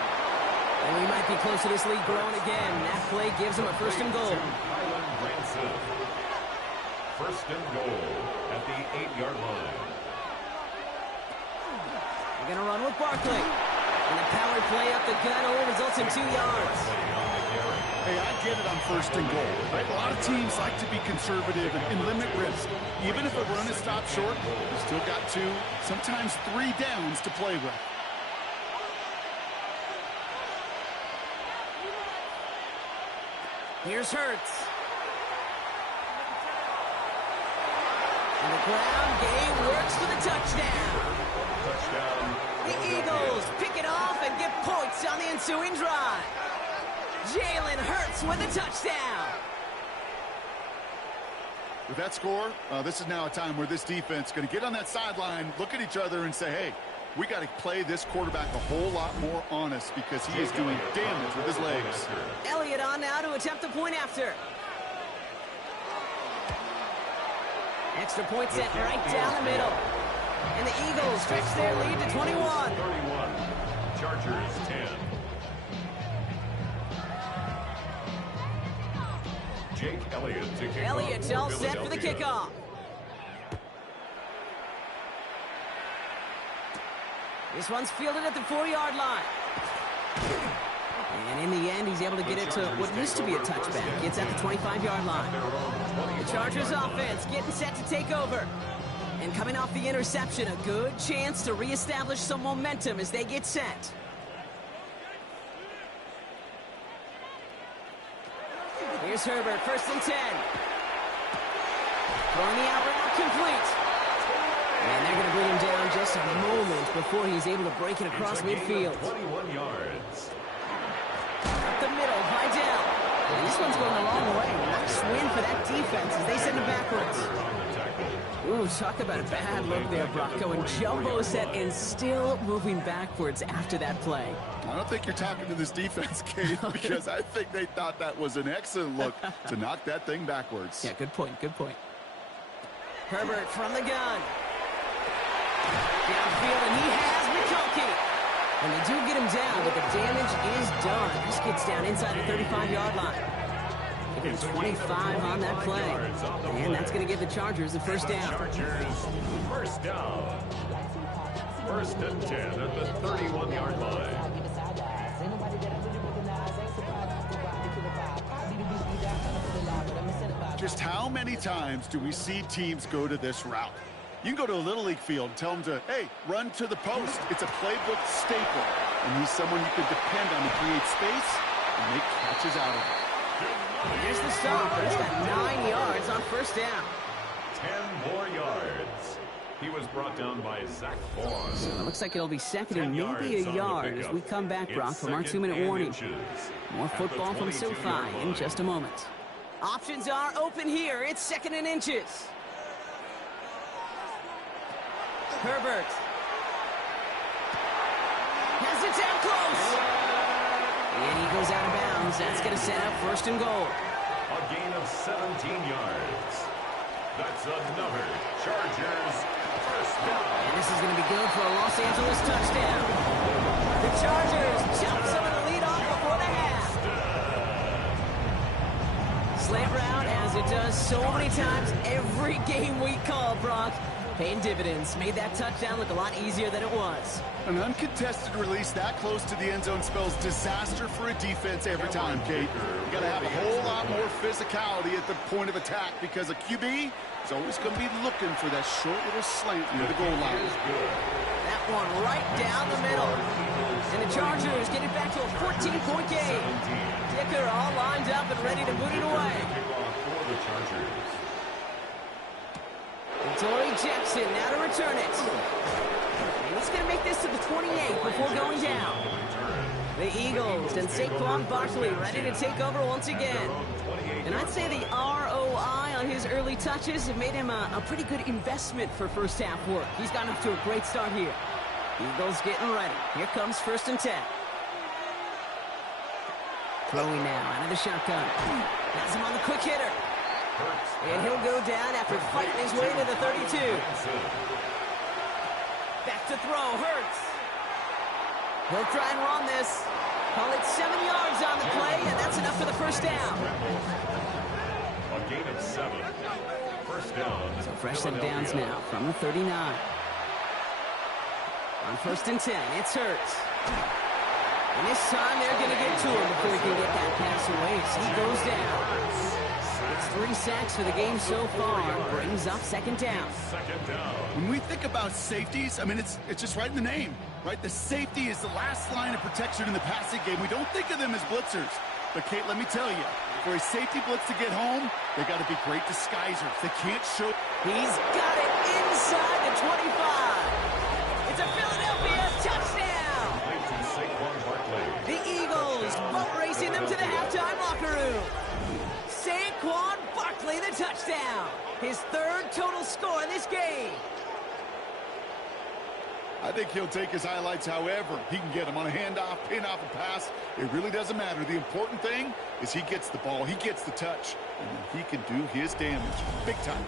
And we might be close to this lead growing again. That play gives him a first and goal. First and goal at the 8-yard line. They're going to run with Barkley. And the power play up the gut only results in 2 yards. Hey, I get it on first and goal. Right? A lot of teams like to be conservative and limit risk. Even if a run is stopped short, you still got 2, sometimes 3 downs to play with. Here's Hurts. And the ground game works for the touchdown. The Eagles pick it off and get points on the ensuing drive. Jalen Hurts with a touchdown. With that score, this is now a time where this defense is going to get on that sideline, look at each other and say, hey, we got to play this quarterback a whole lot more honest because he is doing damage with his legs. Elliott on now to attempt the point after. Extra point set right down the middle. And the Eagles stretch their lead to 21. 31. Chargers 10. Jake Elliott to kick Elliott's off all set for the kickoff. This one's fielded at the 4-yard line. And in the end, he's able to get it to what used to be a touchback. Gets at the 25-yard line. The Chargers offense getting set to take over. And coming off the interception, a good chance to reestablish some momentum as they get set. Here's Herbert, first and 10. Throwing the out route complete. And they're going to bring him down just a moment before he's able to break it across midfield. 21 yards. Up the middle, Vidal. And this one's going a long way. Nice win for that defense as they send him backwards. Ooh, talk about a bad look there, Brock. Going jumbo set and still moving backwards after that play. I don't think you're talking to this defense, Kate, because I think they thought that was an excellent look to knock that thing backwards. Yeah, good point, good point. Herbert from the gun. Downfield, and he has McCulkey. And they do get him down, but the damage is done. This gets down inside the 35-yard line. Give him 25 on that play. And that's going to give the Chargers the first down. Chargers, first down. First and 10 at the 31-yard line. Just how many times do we see teams go to this route? You can go to a Little League field and tell them to, hey, run to the post. It's a playbook staple. And he's someone you can depend on to create space and make catches out of it. Here's the stop. He's got 9 yards on first down. 10 more yards. He was brought down by Zach Vaughn. So it looks like it'll be second and maybe a yard as we come back, Brock, from our 2-minute warning. More football from SoFi in just a moment. Options are open here. It's second and inches. Herbert has it down close. And he goes out of bounds. That's going to set up first and goal. A gain of 17 yards. That's another Chargers first down. And this is going to be good for a Los Angeles touchdown. The Chargers jump some of the lead off before the half. Slant route, as it does so many times every game we call, Brock. Paying dividends. Made that touchdown look a lot easier than it was. An uncontested release that close to the end zone spells disaster for a defense every time, Kate. You got to have a whole lot more physicality at the point of attack because a QB is always going to be looking for that short little slant near the goal line. That one right down the middle. And the Chargers get it back to a 14-point game. Dicker all lined up and ready to boot it away. For the Chargers. Dory Jackson now to return it. And he's going to make this to the 28 before going down. The Eagles and Saquon Barkley ready to take over once again. And I'd say the ROI on his early touches have made him a pretty good investment for first half work. He's gotten off to a great start here. Eagles getting ready. Here comes first and 10. Throwing now out of the shotgun. Has him on the quick hitter. And he'll go down after fighting his way to the 32. Back to throw, Hurts. He'll try and run this. Call it 7 yards on the play, and that's enough for the first down. A gain of 7. First down. So fresh set downs now from the 39. On first and 10, it's Hurts. And this time they're going to get to him before he can get that pass away. So he goes down. It's 3 sacks for the game so far. Brings up second down. When we think about safeties, I mean, it's just right in the name, right? The safety is the last line of protection in the passing game. We don't think of them as blitzers. But, Kate, let me tell you, for a safety blitz to get home, they got to be great disguisers. They can't show. He's got it inside the 25. It's a Philadelphia touchdown. The Eagles boat racing them to the halftime locker room. Saquon Barkley, the touchdown. His 3rd total score in this game. I think he'll take his highlights however he can get them on a handoff, pin off a pass. It really doesn't matter. The important thing is he gets the ball, he gets the touch, and he can do his damage big time.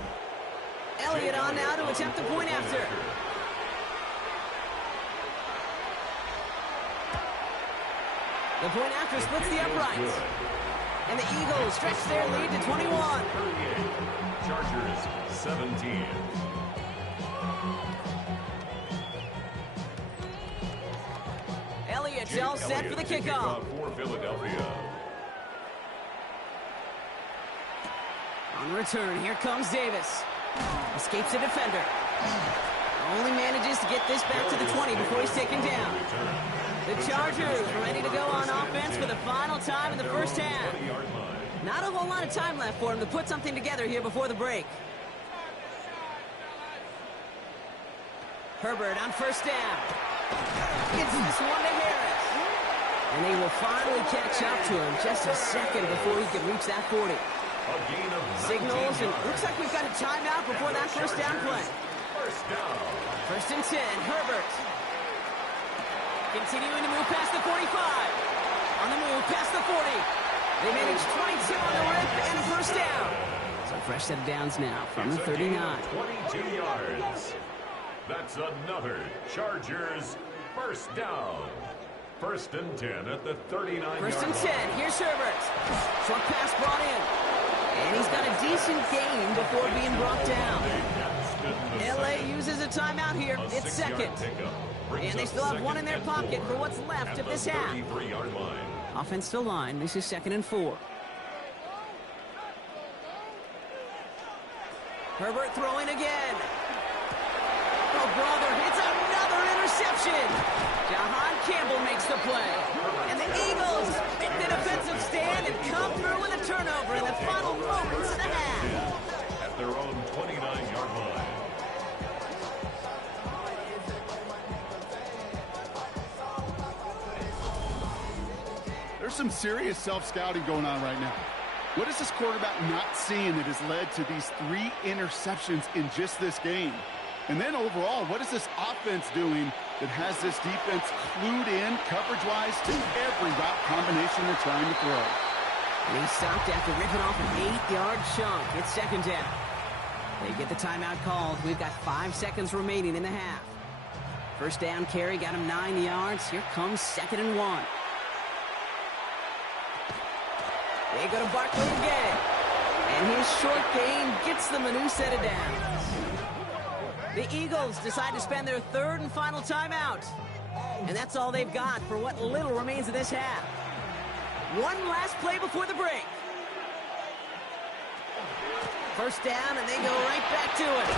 Elliott on now to attempt the point after. The point after splits the uprights. And the Eagles stretch their lead to 21. Chargers 17. Elliott's all set for the kickoff. For Philadelphia. On the return, here comes Davis. Escapes a defender. Only manages to get this back to the 20 before he's taken down. The Chargers ready to go on offense for the final time in the first half. Not a whole lot of time left for him to put something together here before the break. Herbert on first down. Gets this one to Harris. And they will finally catch up to him just a second before he can reach that 40. A gain of 19 Signals, and yards. looks like we've got a timeout before that first down play. First down. First and 10, Herbert. Continuing to move past the 45. On the move, past the 40. They manage 22 on the rip and a first down. So fresh set of downs now from the It's a gain 39. of 22 yards. That's another Chargers first down. First and 10 at the 39-yard line. First and 10, here's Herbert. Short pass brought in. And he's got a decent gain before being brought down. LA uses a timeout here. It's second. And they still have one in their pocket for what's left of this half. 33-yard line. Offense to line. This is 2nd and 4. Herbert throwing again. Oh, brother, it's another interception. Jahan Campbell makes the play. And the Eagles make the defensive stand and come through with a turnover in the final moments of the half. At their own 29-yard line. There's some serious self-scouting going on right now. What is this quarterback not seeing that has led to these 3 interceptions in just this game? And then overall, what is this offense doing that has this defense clued in coverage-wise to every route combination they're trying to throw? And he stopped after ripping off an 8-yard chunk. It's second down. They get the timeout called. We've got 5 seconds remaining in the half. First down carry got him 9 yards. Here comes 2nd and 1. They go to Barkley again. And his short gain gets them a new set of downs. The Eagles decide to spend their 3rd and final timeout. And that's all they've got for what little remains of this half. One last play before the break. First down, and they go right back to it.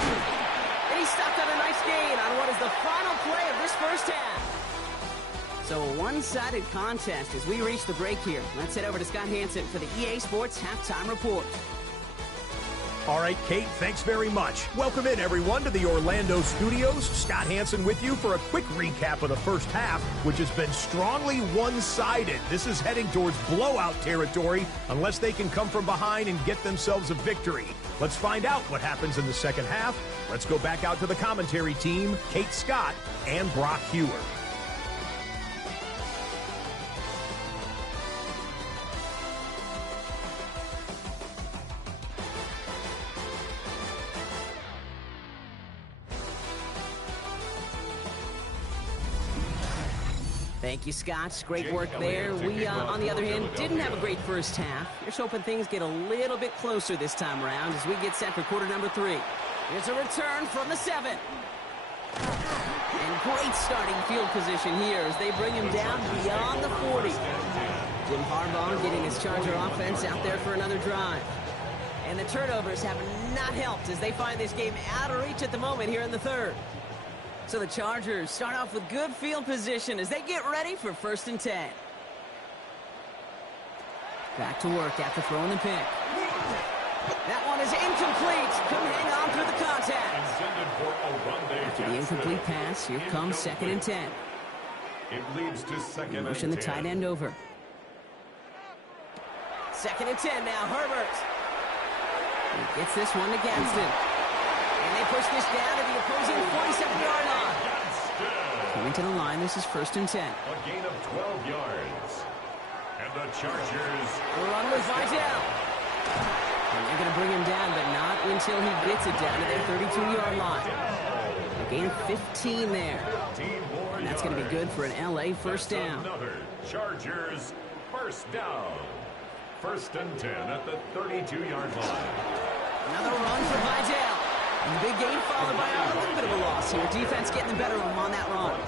And he stopped on a nice gain on what is the final play of this first half. So a one-sided contest as we reach the break here. Let's head over to Scott Hansen for the EA Sports Halftime Report. All right, Kate, thanks very much. Welcome in, everyone, to the Orlando studios. Scott Hansen with you for a quick recap of the first half, which has been strongly one-sided. This is heading towards blowout territory unless they can come from behind and get themselves a victory. Let's find out what happens in the second half. Let's go back out to the commentary team, Kate Scott and Brock Hewer. Thank you, Scott. Great work there. We, on the other hand, didn't have a great first half. Here's hoping things get a little bit closer this time around as we get set for quarter number 3. Here's a return from the 7. And great starting field position here as they bring him down beyond the 40. Jim Harbaugh getting his Charger offense out there for another drive. And the turnovers have not helped as they find this game out of reach at the moment here in the 3rd. So the Chargers start off with good field position as they get ready for 1st and 10. Back to work after throwing the pick. That one is incomplete. Couldn't hang on through the contact. After the incomplete pass, here comes 2nd and 10. It leads to 2nd and 10. Motion the tight end over. 2nd and 10 now, Herbert. He gets this one to Gadsden. And they push this down to the opposing 47-yard line. Coming to the line, this is 1st and 10. A gain of 12 yards. And the Chargers Run with Vidal. And they're going to bring him down, but not until he gets it down to their 32-yard line. A gain of 15 there. And that's going to be good for an LA first down. Another Chargers first down. 1st and 10 at the 32-yard line. Another run for Vidal. And the big gain followed by a little bit of a loss here. Defense getting the better of him on that run.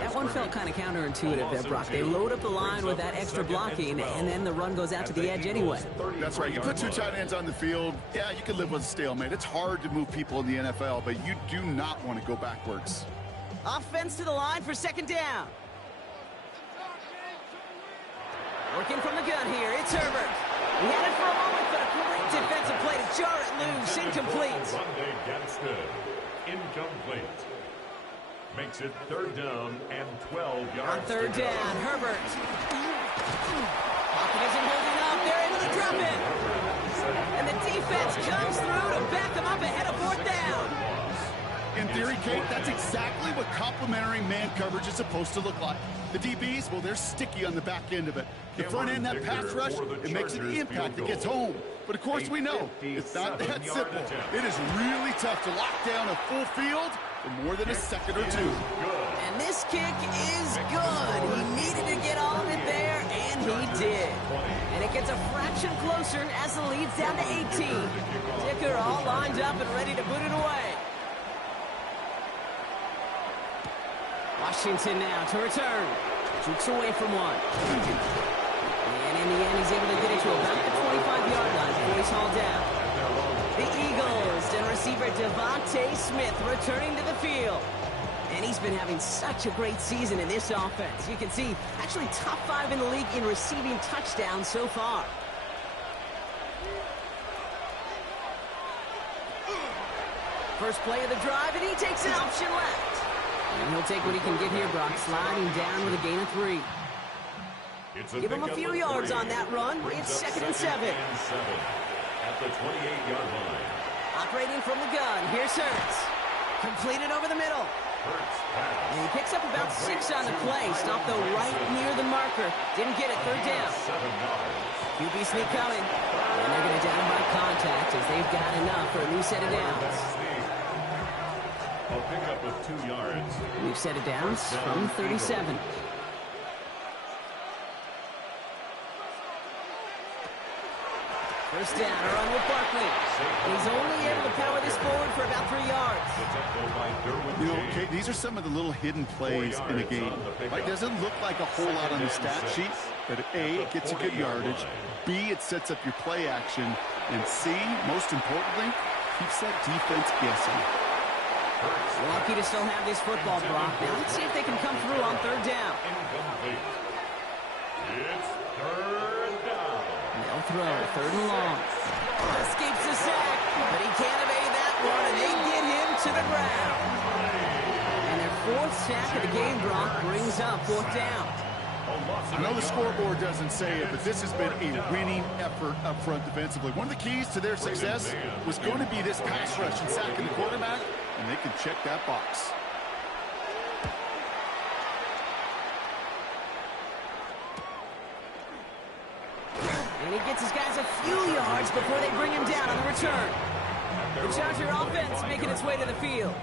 That one felt kind of counterintuitive there, Brock. They load up the line with that extra blocking, and then the run goes out to the edge anyway. That's right. You put 2 tight ends on the field, yeah, you can live with a stalemate. It's hard to move people in the NFL, but you do not want to go backwards. Offense to the line for 2nd down. Working from the gun here, it's Herbert. He had it for a moment, but a great defensive play to jar it loose. Incomplete. Incomplete. Makes it 3rd down and 12 yards. On 3rd down, Herbert. Pocket isn't holding up. They're able to drop it. And the defense comes through to back them up ahead of fourth down. In theory, Kate, that's exactly what complementary man coverage is supposed to look like. The DBs, well, they're sticky on the back end of it. The front end, that pass rush, it makes an impact that gets home. But of course we know, it's not that simple. It is really tough to lock down a full field for more than a second or two. And this kick is good. He needed to get all of it there, and he did. And it gets a fraction closer as the lead's down to 18. Dicker all lined up and ready to put it away. Washington now to return. Jukes away from one. And in the end, he's able to get it to about the 25-yard line before he's hauled down. The Eagles and receiver Devontae Smith returning to the field. And he's been having such a great season in this offense. You can see, actually top 5 in the league in receiving touchdowns so far. First play of the drive, and he takes an option left. And he'll take what he can get here, Brock, sliding down with a gain of 3. Give him a few yards on that run. It's 2nd and 7. At the 28-yard line. Operating from the gun, here's Hurts. Completed over the middle. And he picks up about 6 on the play. Stopped, though, right near the marker. Didn't get it, 3rd down. QB sneak coming. And they're going to down by contact as they've got enough for a new set of downs. A pickup of 2 yards. We've set it down from 37. First down, a run with Barkley. And he's only able to power this forward for about 3 yards. You know, Kate, these are some of the little hidden plays in the game. Right? Doesn't look like a whole lot on the stat sheet, but A, it gets you good yardage. B, it sets up your play action. And C, most importantly, keeps that defense guessing. Lucky to still have this football, Brock. Now let's see if they can come through on 3rd down. It's 3rd down. They'll throw, 3rd and long. Escapes the sack, but he can't evade that one, and they get him to the ground. And their 4th sack of the game, Brock, brings up 4th down. I know the scoreboard doesn't say it, but this has been a winning effort up front defensively. One of the keys to their success was going to be this pass rush and sacking the quarterback, and they can check that box. And he gets his guys a few yards before they bring him down on the return. The Charger offense making its way to the field.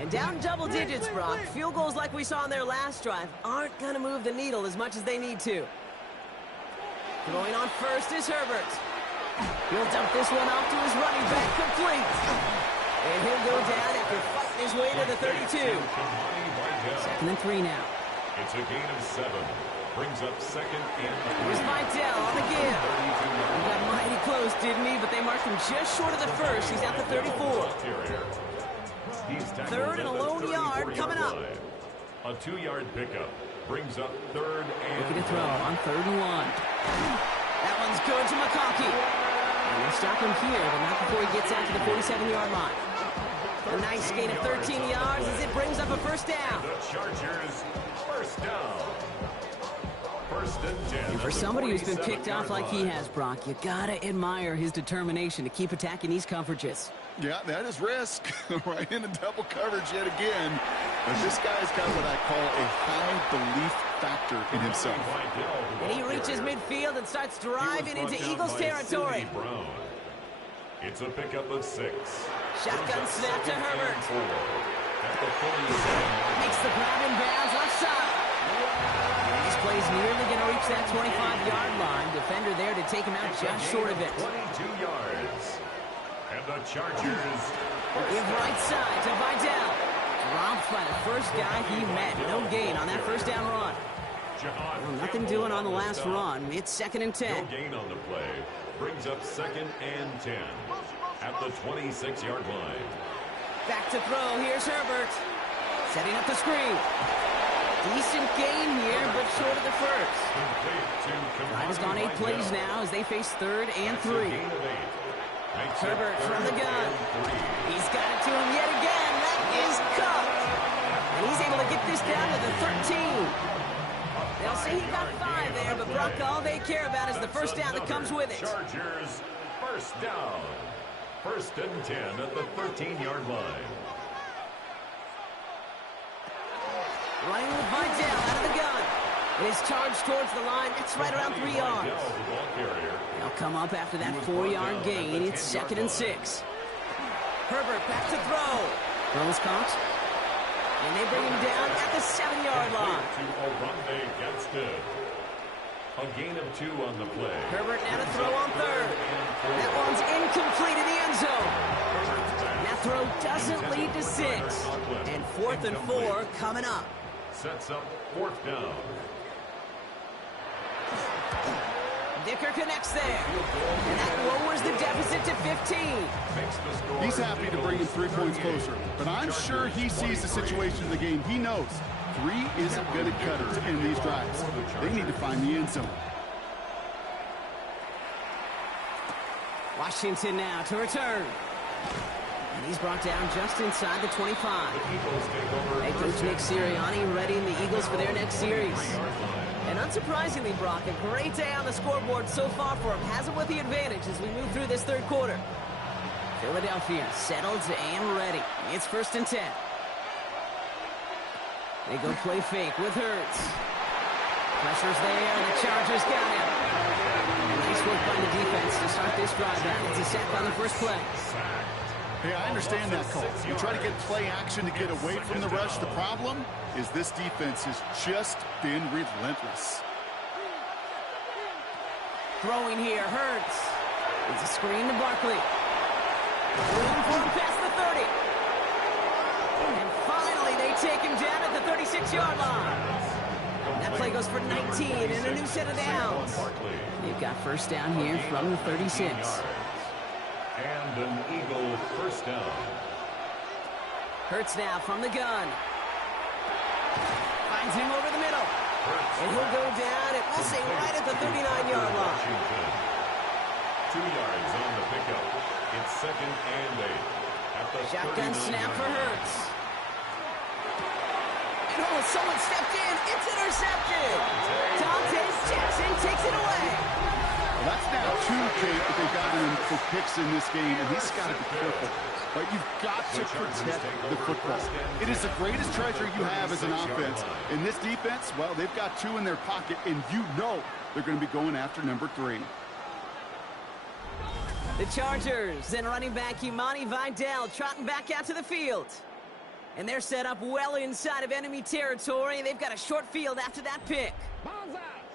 And down double digits, Brock. Field goals like we saw in their last drive aren't going to move the needle as much as they need to. Throwing on first is Herbert. He'll dump this one off to his running back, complete. And he'll go down after fighting his way to the 32. 2nd and 3 now. It's a gain of 7. Brings up 2nd and 3. Here's Vidal on the give. He got mighty close, didn't he? But they marked him just short of the first. He's at the 34. 3rd and a lone yard coming up. A 2-yard pickup brings up 3rd and looking to throw on 3rd and 1. That one's good to McConkey. And they'll stop him here, but not before he gets out to the 47-yard line. A nice gain of 13 yards as it brings up a 1st down. the Chargers 1st down. 1st and 10. And for somebody who's been picked off like he has, Brock, you gotta admire his determination to keep attacking these coverages. Yeah, that is risk. Right into double coverage yet again. But this guy's got what I call a high belief factor in himself. And he reaches midfield and starts driving into Eagles territory. It's a pickup of 6. Shotgun snap to Herbert. At the 47. Makes the grab in bounds left side. And this play's nearly going to reach that 25-yard line. Defender there to take him out just short of it. 22 yards. And the Chargers give right side to Vidal. Dropped by the first guy he met. No gain on that 1st down run. Well, nothing doing on the last run. It's 2nd and 10. No gain on the play. Brings up 2nd and 10. At the 26-yard line. Back to throw. Here's Herbert. Setting up the screen. Decent gain here, but short of the first. Drive has gone 8 plays now as they face 3rd and 3. Herbert from the gun. He's got it to him yet again. That is cuffed. And he's able to get this down to the 13. They'll say he got 5 there, but Brock, all they care about is the 1st down that comes with it. Chargers First down. First and 10 at the 13-yard line. Running with Vidal out of the gun. It is charged towards the line. That's right around 3 yards. They'll come up after that 4-yard gain. It's 2nd and 6. Herbert back to throw. Throws caught. And they bring him down at the 7-yard line. A gain of 2 on the play. Herbert now to throw on 3rd. That one's incomplete in the end zone. That throw doesn't lead to 6. And 4th and 4 coming up. Sets up 4th down. Dicker connects there. And that lowers the deficit to 15. He's happy to bring him 3 points closer, but I'm sure he sees the situation in the game. He knows 3 isn't going to cut it to end these drives. They need to find the end zone. Washington now to return. And he's brought down just inside the 25. Head coach Nick Sirianni readying the Eagles for their next series. And unsurprisingly, Brock, a great day on the scoreboard so far for him. Has him with the advantage as we move through this 3rd quarter. Philadelphia settled and ready. It's 1st and 10. They go play fake with Hurts. Pressure's there, and the Chargers got him. Nice work by the defense to start this drive out. It's a sack on the first play. Hey, I understand that call. You try to get play action to get away from the rush. The problem is this defense has just been relentless. Throwing here, Hurts. It's a screen to Barkley. Room for him past the 30. And finally, they take him down at the 36-yard line. That play goes for 19 and a new set of downs. They've got first down here from the 36. And an Eagle first down. Hurts now from the gun. Finds him over the middle. And he'll go down, and we'll say right at the 39-yard line. 2 yards on the pickup. It's 2nd and 8. At the Shotgun snap for Hurts. And oh, someone stepped in. It's intercepted. Dante Jackson takes it away. Well, that's now 2, Kate, that they've gotten him for picks in this game, and he's got to be careful. But you've got to protect the football. It is the greatest treasure you have as an offense. In this defense, well, they've got 2 in their pocket, and you know they're going to be going after number 3. The Chargers and running back Imani Vidal trotting back out to the field. And they're set up well inside of enemy territory. They've got a short field after that pick.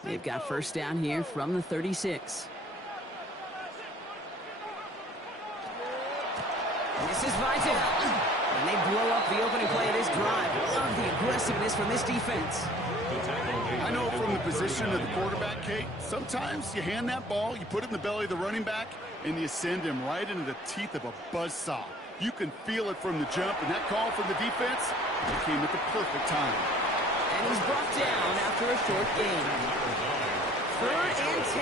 They've got first down here from the 36. This is Vidal. And they blow up the opening play of this drive. Love the aggressiveness from this defense. I know from the position of the quarterback, Kate, sometimes you hand that ball, you put it in the belly of the running back, and you send him right into the teeth of a buzzsaw. You can feel it from the jump, and that call from the defense, it came at the perfect time. And he's brought down after a short gain. 3rd and 10.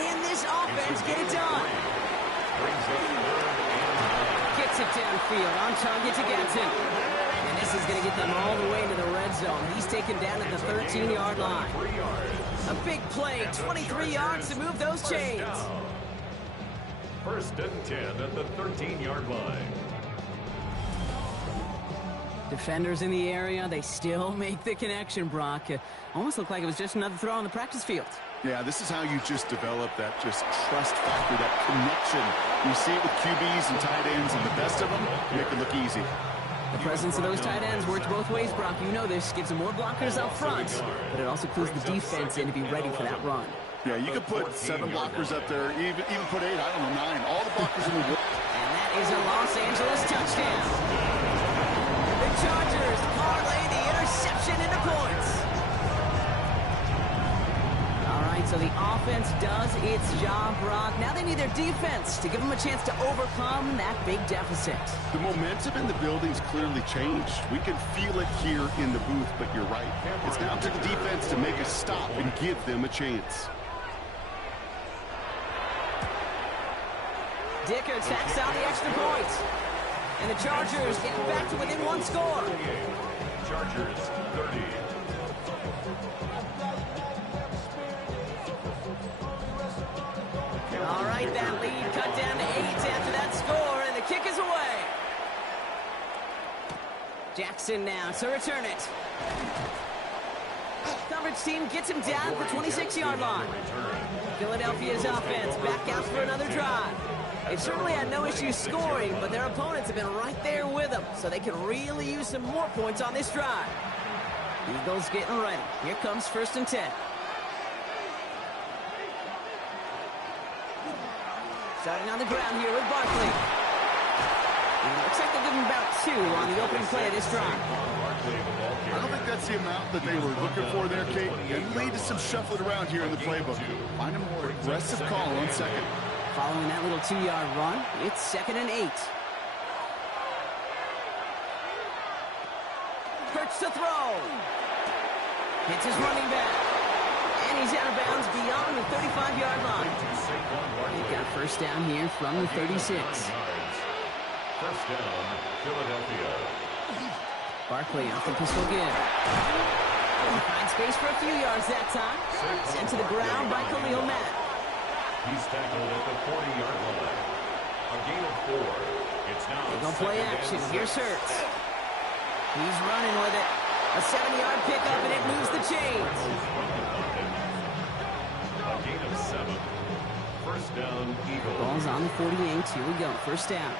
Can this offense get it done? Gets it downfield, on target to Gatson. And this is going to get them all the way into the red zone. He's taken down at the 13-yard line. A big play, 23 yards to move those chains. 1st and 10 at the 13-yard line. Defenders in the area, they still make the connection, Brock. Almost looked like it was just another throw on the practice field. Yeah, this is how you just develop that just trust factor, that connection. You see it with QBs and tight ends, and the best of them make it look easy. The presence of those tight ends works both ways, Brock. You know this. Gives them more blockers up front, but it also clues the defense in to be ready for that run. Yeah, you can put 7 blockers up there, even put 8, I don't know, 9. All the blockers in the world. And that is a Los Angeles touchdown. The Chargers parlay the interception into points. All right, so the offense does its job, Brock. Now they need their defense to give them a chance to overcome that big deficit. The momentum in the building's clearly changed. We can feel it here in the booth, but you're right. It's now to the defense to make a stop and give them a chance. Dicker tacks out the extra point. And the Chargers get back to within 1 score. Chargers 30. All right, that lead cut down to Jackson now to return it. Coverage team gets him down at the 26-yard line. Philadelphia's offense back out for another drive. They've certainly had no issues scoring, but their opponents have been right there with them, so they can really use some more points on this drive. Eagles getting ready. Here comes 1st and 10. Starting on the ground here with Barkley. And it looks like they'll give him about 2 on the opening play of this drive. I don't think that's the amount that they were looking for there, Kate. It lead to some shuffling around here in the playbook. Find a more aggressive call on second. Following that little 2-yard run, it's 2nd and 8. Hurts to throw. Hits his running back. And he's out of bounds beyond the 35-yard line. They've got 1st down here from the 36. 1st down, Philadelphia. Barkley off the pistol give. Finds space for a few yards that time. Sent to the ground by Khalil Mack. He's tackled at the 40-yard line. A gain of 4. It's now They're going to play action. Here's Hurts. He's running with it. A 7-yard pickup, and it moves the chains. A gain of 7. 1st down, Eagles. Ball's on the 48. Here we go. 1st down.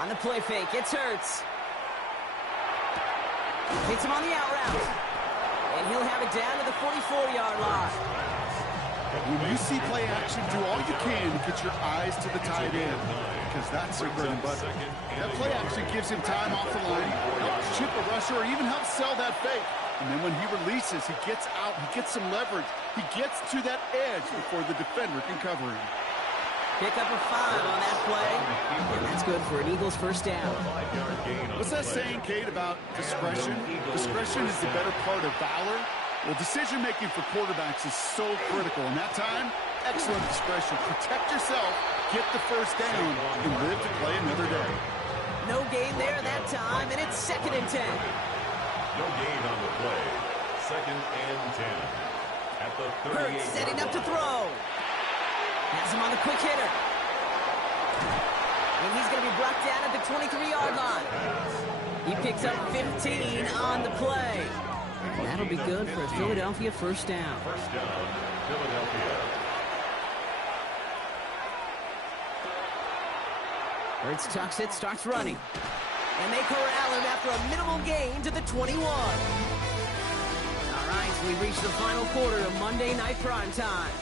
On the play fake, it's Hurts. Hits him on the out route. And he'll have it down to the 44-yard line. When you see play action, do all you can to get your eyes to the tight end, because that's their bread and butter. That play action gives him time off the line, helps chip a rusher, or even helps sell that fake. And then when he releases, he gets out, he gets some leverage. He gets to that edge before the defender can cover him. Pick up a 5 on that play, and that's good for an Eagles 1st down. What's that saying, Kate, about discretion? Discretion is the better part of valor. Well, decision-making for quarterbacks is so critical. In that time, excellent discretion. Protect yourself, get the 1st down, and live to play another day. No gain there that time, and it's 2nd and 10. No gain on the play. 2nd and 10. At the 38. Hurts setting up to throw. Has him on the quick hitter. And he's going to be brought down at the 23-yard line. He picks up 15 on the play. And that'll be good for a Philadelphia 1st down. 1st down, Philadelphia. Hurts tucks it, starts running. And they corral him after a minimal gain to the 21. All right, we reach the final quarter of Monday Night Primetime.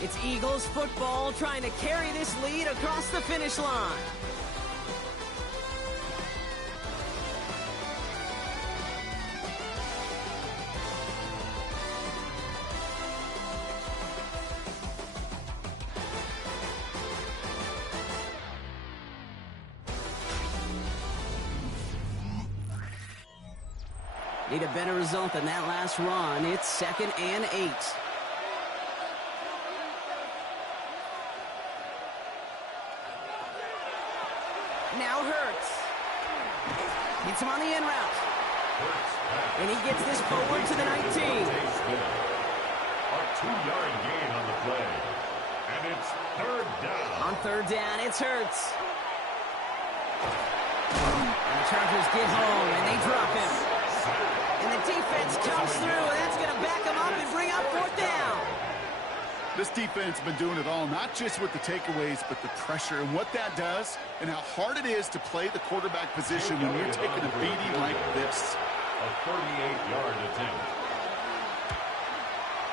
It's Eagles football trying to carry this lead across the finish line. Need a better result than that last run. It's 2nd and 8. Now Hurts. Hits him on the in route. And he gets this forward to the 19. A 2-yard gain on the play. And it's 3rd down. On 3rd down, it's Hurts. And the Chargers get home, and they drop him. And the defense comes through, and that's going to back him up and bring up 4th down. This defense has been doing it all, not just with the takeaways, but the pressure and what that does and how hard it is to play the quarterback position when you're taking a beating like this. A 38-yard attempt.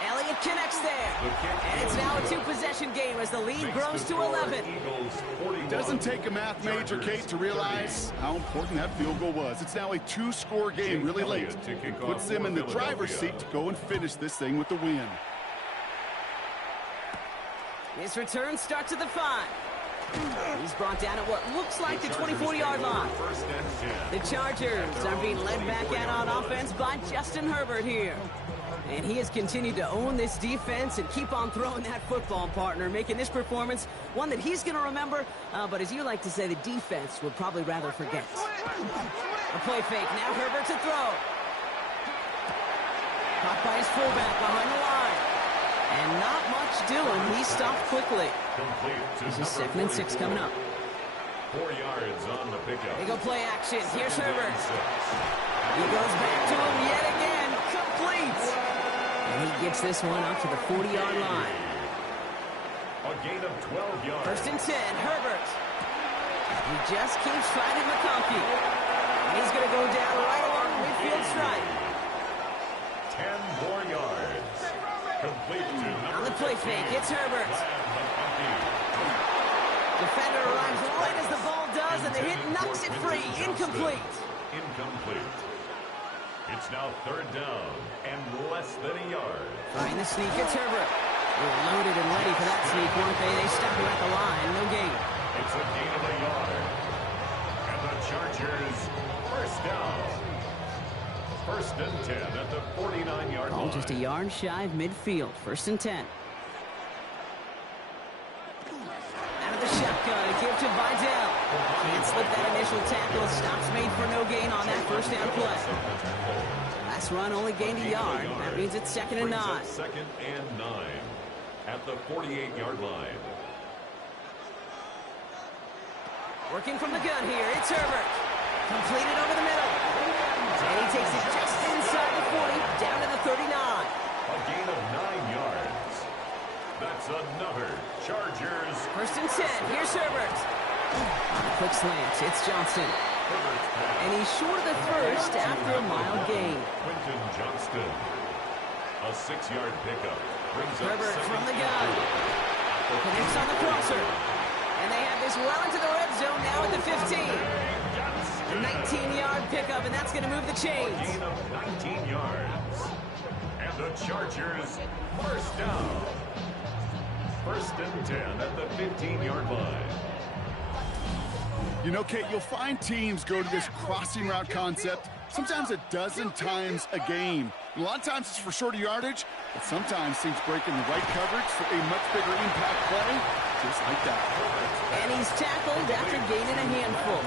Elliott connects there. And it's now a 2-possession game as the lead grows to 11. It doesn't take a math major, Kate, to realize how important that field goal was. It's now a 2-score game really late. It puts them in the driver's seat to go and finish this thing with the win. His return starts at the 5. He's brought down at what looks like the 24-yard line. The Chargers are being led back out on offense by Justin Herbert here. And he has continued to own this defense and keep on throwing that football, partner, making this performance one that he's going to remember, but as you like to say, the defense would probably rather forget. A play fake, now Herbert to throw. Caught by his fullback behind the line. And not much doing. He stopped quickly. This is 2nd and 6 coming up. 4 yards on the pickup. They go play action. Here's Herbert. He goes back to him yet again. Complete. And he gets this one up to the 40-yard line. A gain of 12 yards. First and 10, Herbert. He just keeps finding McConkey. And he's going to go down right along the midfield stripe. 10 more yards. Complete to On the play fake, it's Herbert. Defender arrives right as the ball does, and the hit knocks it free. Incomplete. Incomplete. It's now 3rd down and less than a yard. Trying the sneak, it's Herbert. They were loaded and ready for that sneak, weren't they? They stopped him at the line. No gain. It's a gain of a yard. And the Chargers, first down. First and 10 at the 49-yard line. Ball just a yard shy of midfield. First and 10. Out of the shotgun, a give to Vidal. Can't slip that initial tackle. Stops made for no gain on that first down play. Last run only gained a yard. That means it's 2nd and 9. 2nd and 9 at the 48-yard line. Working from the gun here, it's Herbert. Completed over the middle. And he takes it just inside the 40, down to the 39. A gain of 9 yards. That's another Chargers. First and 10, here's Herbert. On a quick slant, it's Johnston. And he's short of the first after a mild gain. Quentin Johnston. A 6-yard pickup. Brings up Herbert from the gun. gun. Connects on the crosser. And they have this well into the red zone now at the 15. A 19-yard pickup, and that's going to move the chains. A gain of 19 yards. And the Chargers, first down. First and 10 at the 15-yard line. You know, Kate, you'll find teams go to this crossing route concept sometimes a dozen times a game. A lot of times it's for shorter yardage, but sometimes teams break in the right coverage for a much bigger impact play, just like that. And he's tackled after gaining a handful.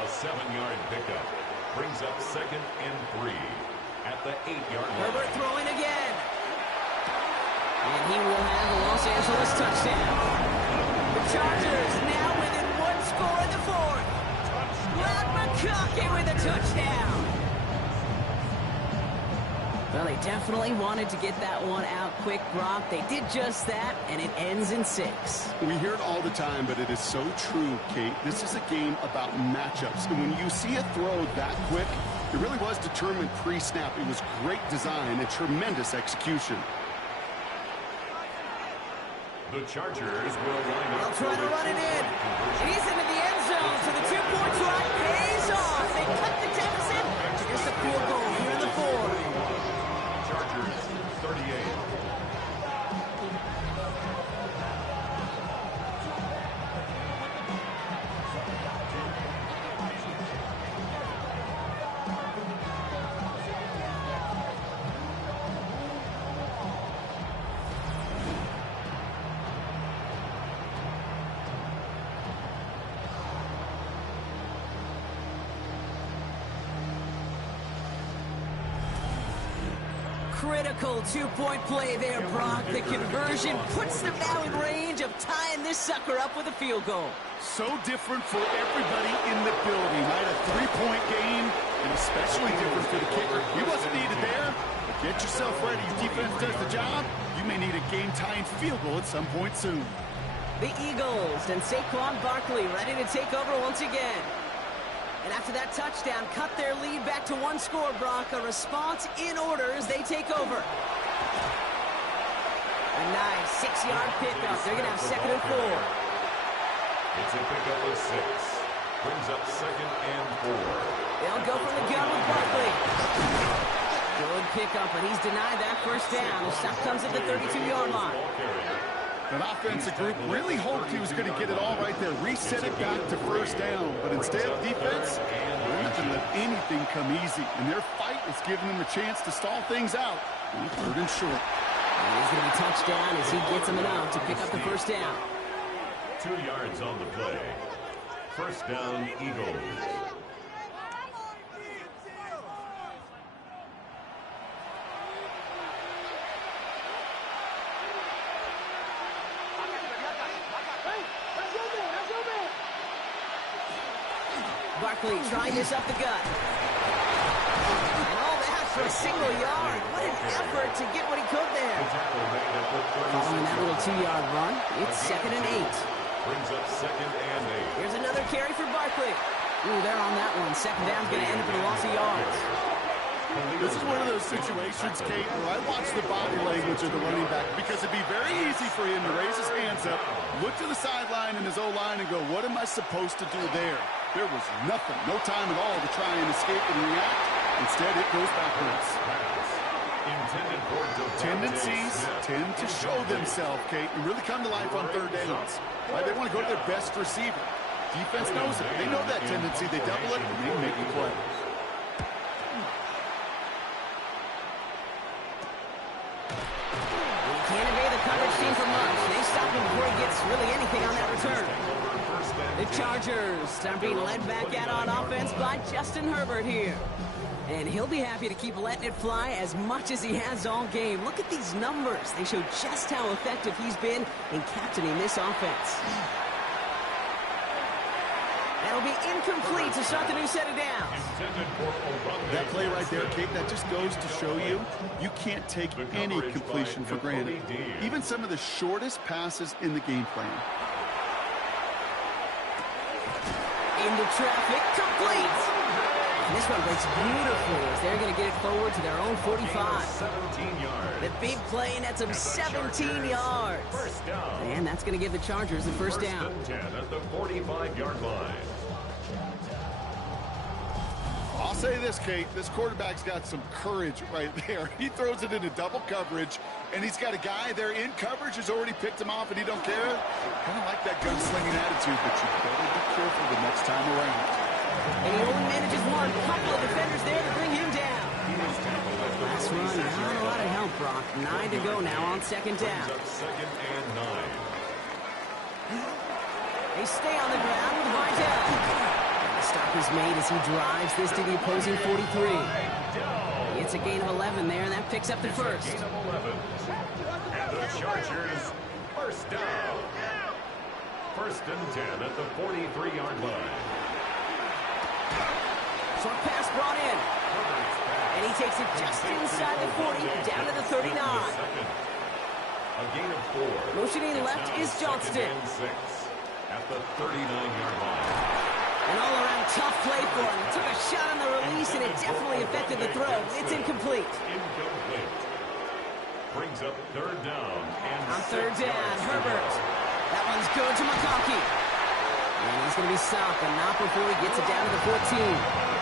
A 7-yard pickup brings up 2nd and 3 at the 8-yard line. Herbert throwing again. And he will have a Los Angeles touchdown. The Chargers now within 1 score in the 4th. Brad McConkey with a touchdown. Well, they definitely wanted to get that one out quick, Brock. They did just that, and it ends in 6. We hear it all the time, but it is so true, Kate. This is a game about matchups. And when you see a throw that quick, it really was determined pre-snap. It was great design and tremendous execution. The Chargers will line up. They'll try to run it in. He's into the end zone, so the 2-point try pays off. They cut the deficit to just a field goal here in the 4th. Chargers 38. Critical 2-point play there, Brock. The conversion puts them now in range of tying this sucker up with a field goal. So different for everybody in the building, right? A 3-point game, and especially different for the kicker. He wasn't needed there, but get yourself ready. Your defense does the job. You may need a game-tying field goal at some point soon. The Eagles and Saquon Barkley ready to take over once again. And after that touchdown, cut their lead back to 1 score, Brock. A response in order as they take over. A nice 6-yard pickup. They're going to have 2nd and 4. It's a pickup of 6. Brings up 2nd and 4. They'll go from the gun with Barkley. Good pickup, but he's denied that first down. The stop comes at the 32-yard line. That offensive group really hoped he was going to get it all right there, reset it back to first down. But instead, defense, they're not going to let anything come easy. And their fight is giving them a chance to stall things out on 3rd and short. And he's going to be touchdown as he gets him enough to pick up the first down. 2 yards on the play. First down, Eagles. Barkley trying this up the gut. And all that for a single yard. What an effort to get what he could there. Following that little 2-yard run, it's 2nd and 8. Brings up 2nd and 8. Here's another carry for Barkley. Ooh, they're on that one. 2nd down's going to end up in a loss of yards. This is one of those situations, Kate, where I watch the body language of the running back because it'd be very easy for him to raise his hands up, look to the sideline and his O-line and go, what am I supposed to do there? There was nothing, no time at all to try and escape and react. Instead, it goes backwards. Tendencies tend to show themselves, Kate, and really come to life on 3rd downs. Right? They want to go to their best receiver. Defense knows it. They know that tendency. They double it, and they make the play. Can't evade the coverage team for much. They stop him before he gets really anything on that return. The Chargers are being led back out on offense by Justin Herbert here. And he'll be happy to keep letting it fly as much as he has all game. Look at these numbers. They show just how effective he's been in captaining this offense. That'll be incomplete to start the new set of downs. That play right there, Kate, that just goes to show you, you can't take any completion for granted. Even some of the shortest passes in the game plan. Into traffic, complete. And this one breaks beautifully as they're going to get it forward to their own 45. The big play nets them 17 yards. And that's going to give the Chargers the first down. 10 at the 45-yard line. I'll say this, Kate, this quarterback's got some courage right there. He throws it into double coverage, and he's got a guy there in coverage who's already picked him off, and he don't care. Kind of like that gunslinging attitude, but you better be careful the next time around. And he only manages one. Couple of defenders there to bring him down. Last run, not a lot of help, Brock. 9 to go now on 2nd down. 2nd and 9. They stay on the ground with Vidal. The stop is made as he drives this to the opposing 43. It's a gain of 11 there, and that picks up the first. Gain of 11. And the Chargers first down. 1st and 10 at the 43-yard line. Short pass brought in. And he takes it just inside the 40, down to the 39. A gain of 4. Motioning left is Johnston. 2nd and 6 at the 39-yard line. An all-around tough play for him. Took a shot on the release, and it definitely affected the throw. It's incomplete. Incomplete. Brings up 3rd down. And on 3rd down, Herbert. That one's good to McConkey. And he's going to be stopped, but not before he gets it down to the 14.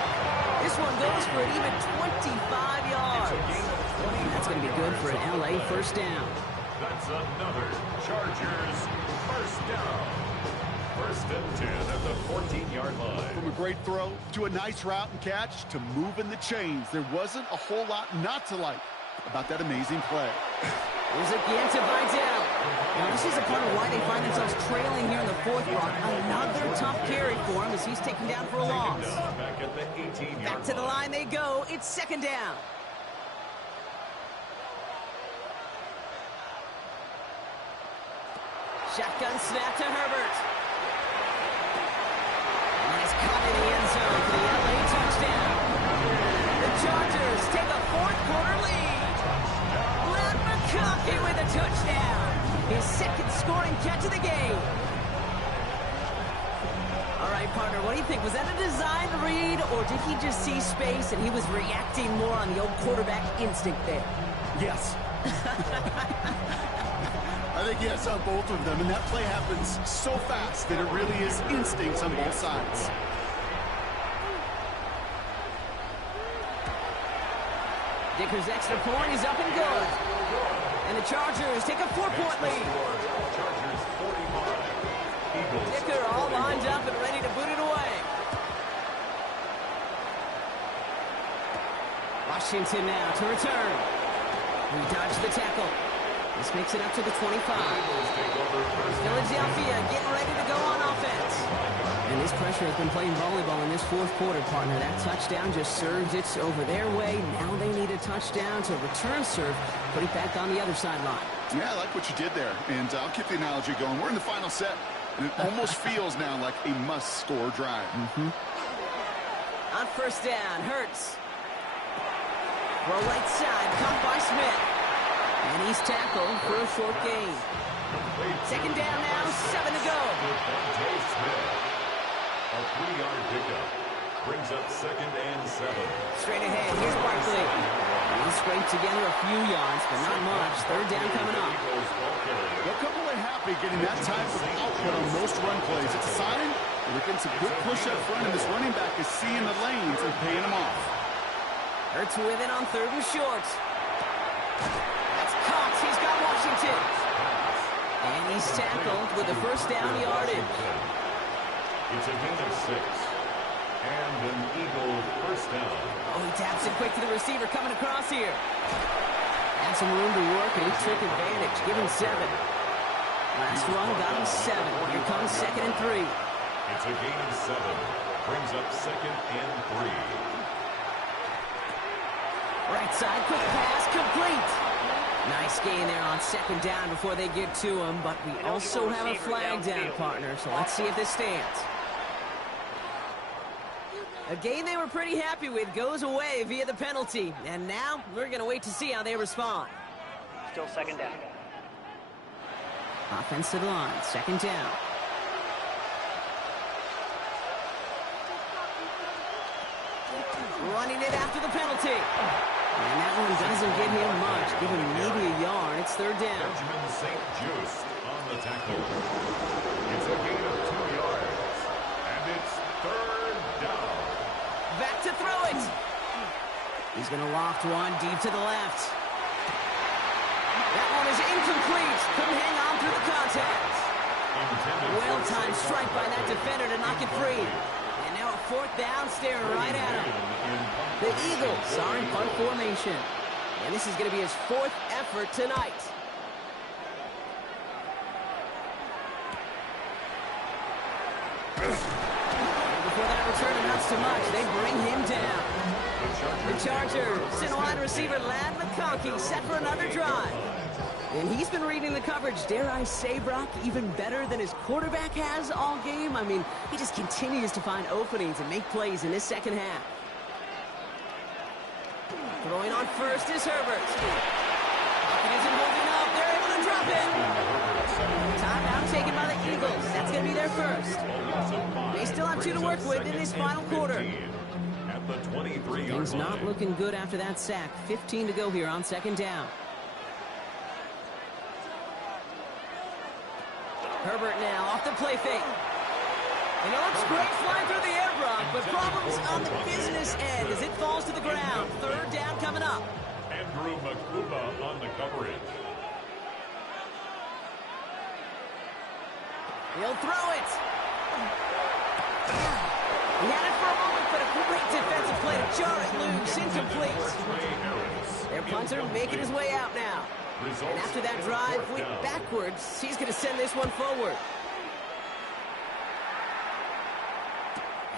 This one goes for an even 25 yards. That's going to be good for an LA first down. That's another Chargers first down. 1st and 10 at the 14-yard line. From a great throw to a nice route and catch to moving the chains, there wasn't a whole lot not to like about that amazing play. Here's again to Vidal. Now, this is a part of why they find themselves trailing here in the 4th block. Another tough carry for him as he's taken down for a loss. Back at the 18-yard Back to the line they go. It's 2nd down. Shotgun snap to Herbert. And it's caught in the end zone for the LA touchdown. The Chargers take a 4th quarter lead. Brad McConkey with a touchdown. His 2nd scoring catch of the game. All right, partner, what do you think? Was that a designed read, or did he just see space and he was reacting more on the old quarterback instinct there? Yes. I think yes on both of them, and that play happens so fast that it really is instincts on both sides. Dicker's extra point is up and good. And the Chargers take a 4-point lead. Chargers 45. Eagles. Dicker all lined up and ready to boot it away. Washington now to return. We dodge the tackle. This makes it up to the 25. Philadelphia getting ready to go on offense. And this pressure has been playing volleyball in this 4th quarter, partner. That touchdown just served it over their way. Now they need a touchdown to return serve, put it back on the other sideline. Yeah, I like what you did there. And I'll keep the analogy going. We're in the final set, and it almost feels now like a must-score drive. On first down, Hurts. Throw right side, caught by Smith. And he's tackled for a short gain. Second down now, 7 to go. A 3-yard pickup brings up second and 7. Straight ahead, here's Barkley. He'll scrape together a few yards, but not much. Third down coming up. A couple are happy getting that type of output on most run plays. It's a sign they're getting some good push up front, and this running back is seeing the lanes and paying them off. Hurts with it on third and short. That's Cox. He's got Washington. And he's tackled with the first down yardage. It's a gain of 6. And an Eagle first down. Oh, he taps it quick to the receiver coming across here. Had some room to work, and he took advantage. Give him 7. Last run got him 7. Here comes second and 3. It's a gain of 7. Brings up second and 3. Right side, quick pass, complete. Nice gain there on second down before they get to him, but we also have a flag down, partner, so let's see if this stands. A game they were pretty happy with goes away via the penalty, and now we're going to wait to see how they respond. Still second down. Offensive line, second down. Running it after the penalty. And that one doesn't get him much. Give him maybe a yard. It's third down. Benjamin St. Just on the tackle. It's a gain of 2 yards. And it's third down. Back to throw it. He's going to loft one deep to the left. That one is incomplete. Couldn't hang on through the contact. Well-timed strike by that defender to knock it free. And now a fourth down staring right at him. The Eagles are in punt formation. And this is going to be his 4th effort tonight. Before that return amounts to much, they bring him down. The Chargers send wide receiver Lad McConkey set for another drive. And he's been reading the coverage, dare I say, Brock, even better than his quarterback has all game. I mean, he just continues to find openings and make plays in this second half. Throwing on first is Herbert. It isn't holding up. They're able to drop it. Timeout taken by the Eagles. That's going to be their first. They still have 2 to work with in this final quarter. At the 23-yard Things not looking good after that sack. 15 to go here on second down. Herbert now off the play fake. And it looks great flying through the air, Brock, but problems on the business end as it falls to the ground. Third down coming up. Andrew Makuba on the coverage. He'll throw it. He had it for a moment, but a great defensive play to jar it loose. Incomplete. Their punter making his way out now. And after that drive went backwards, he's going to send this one forward.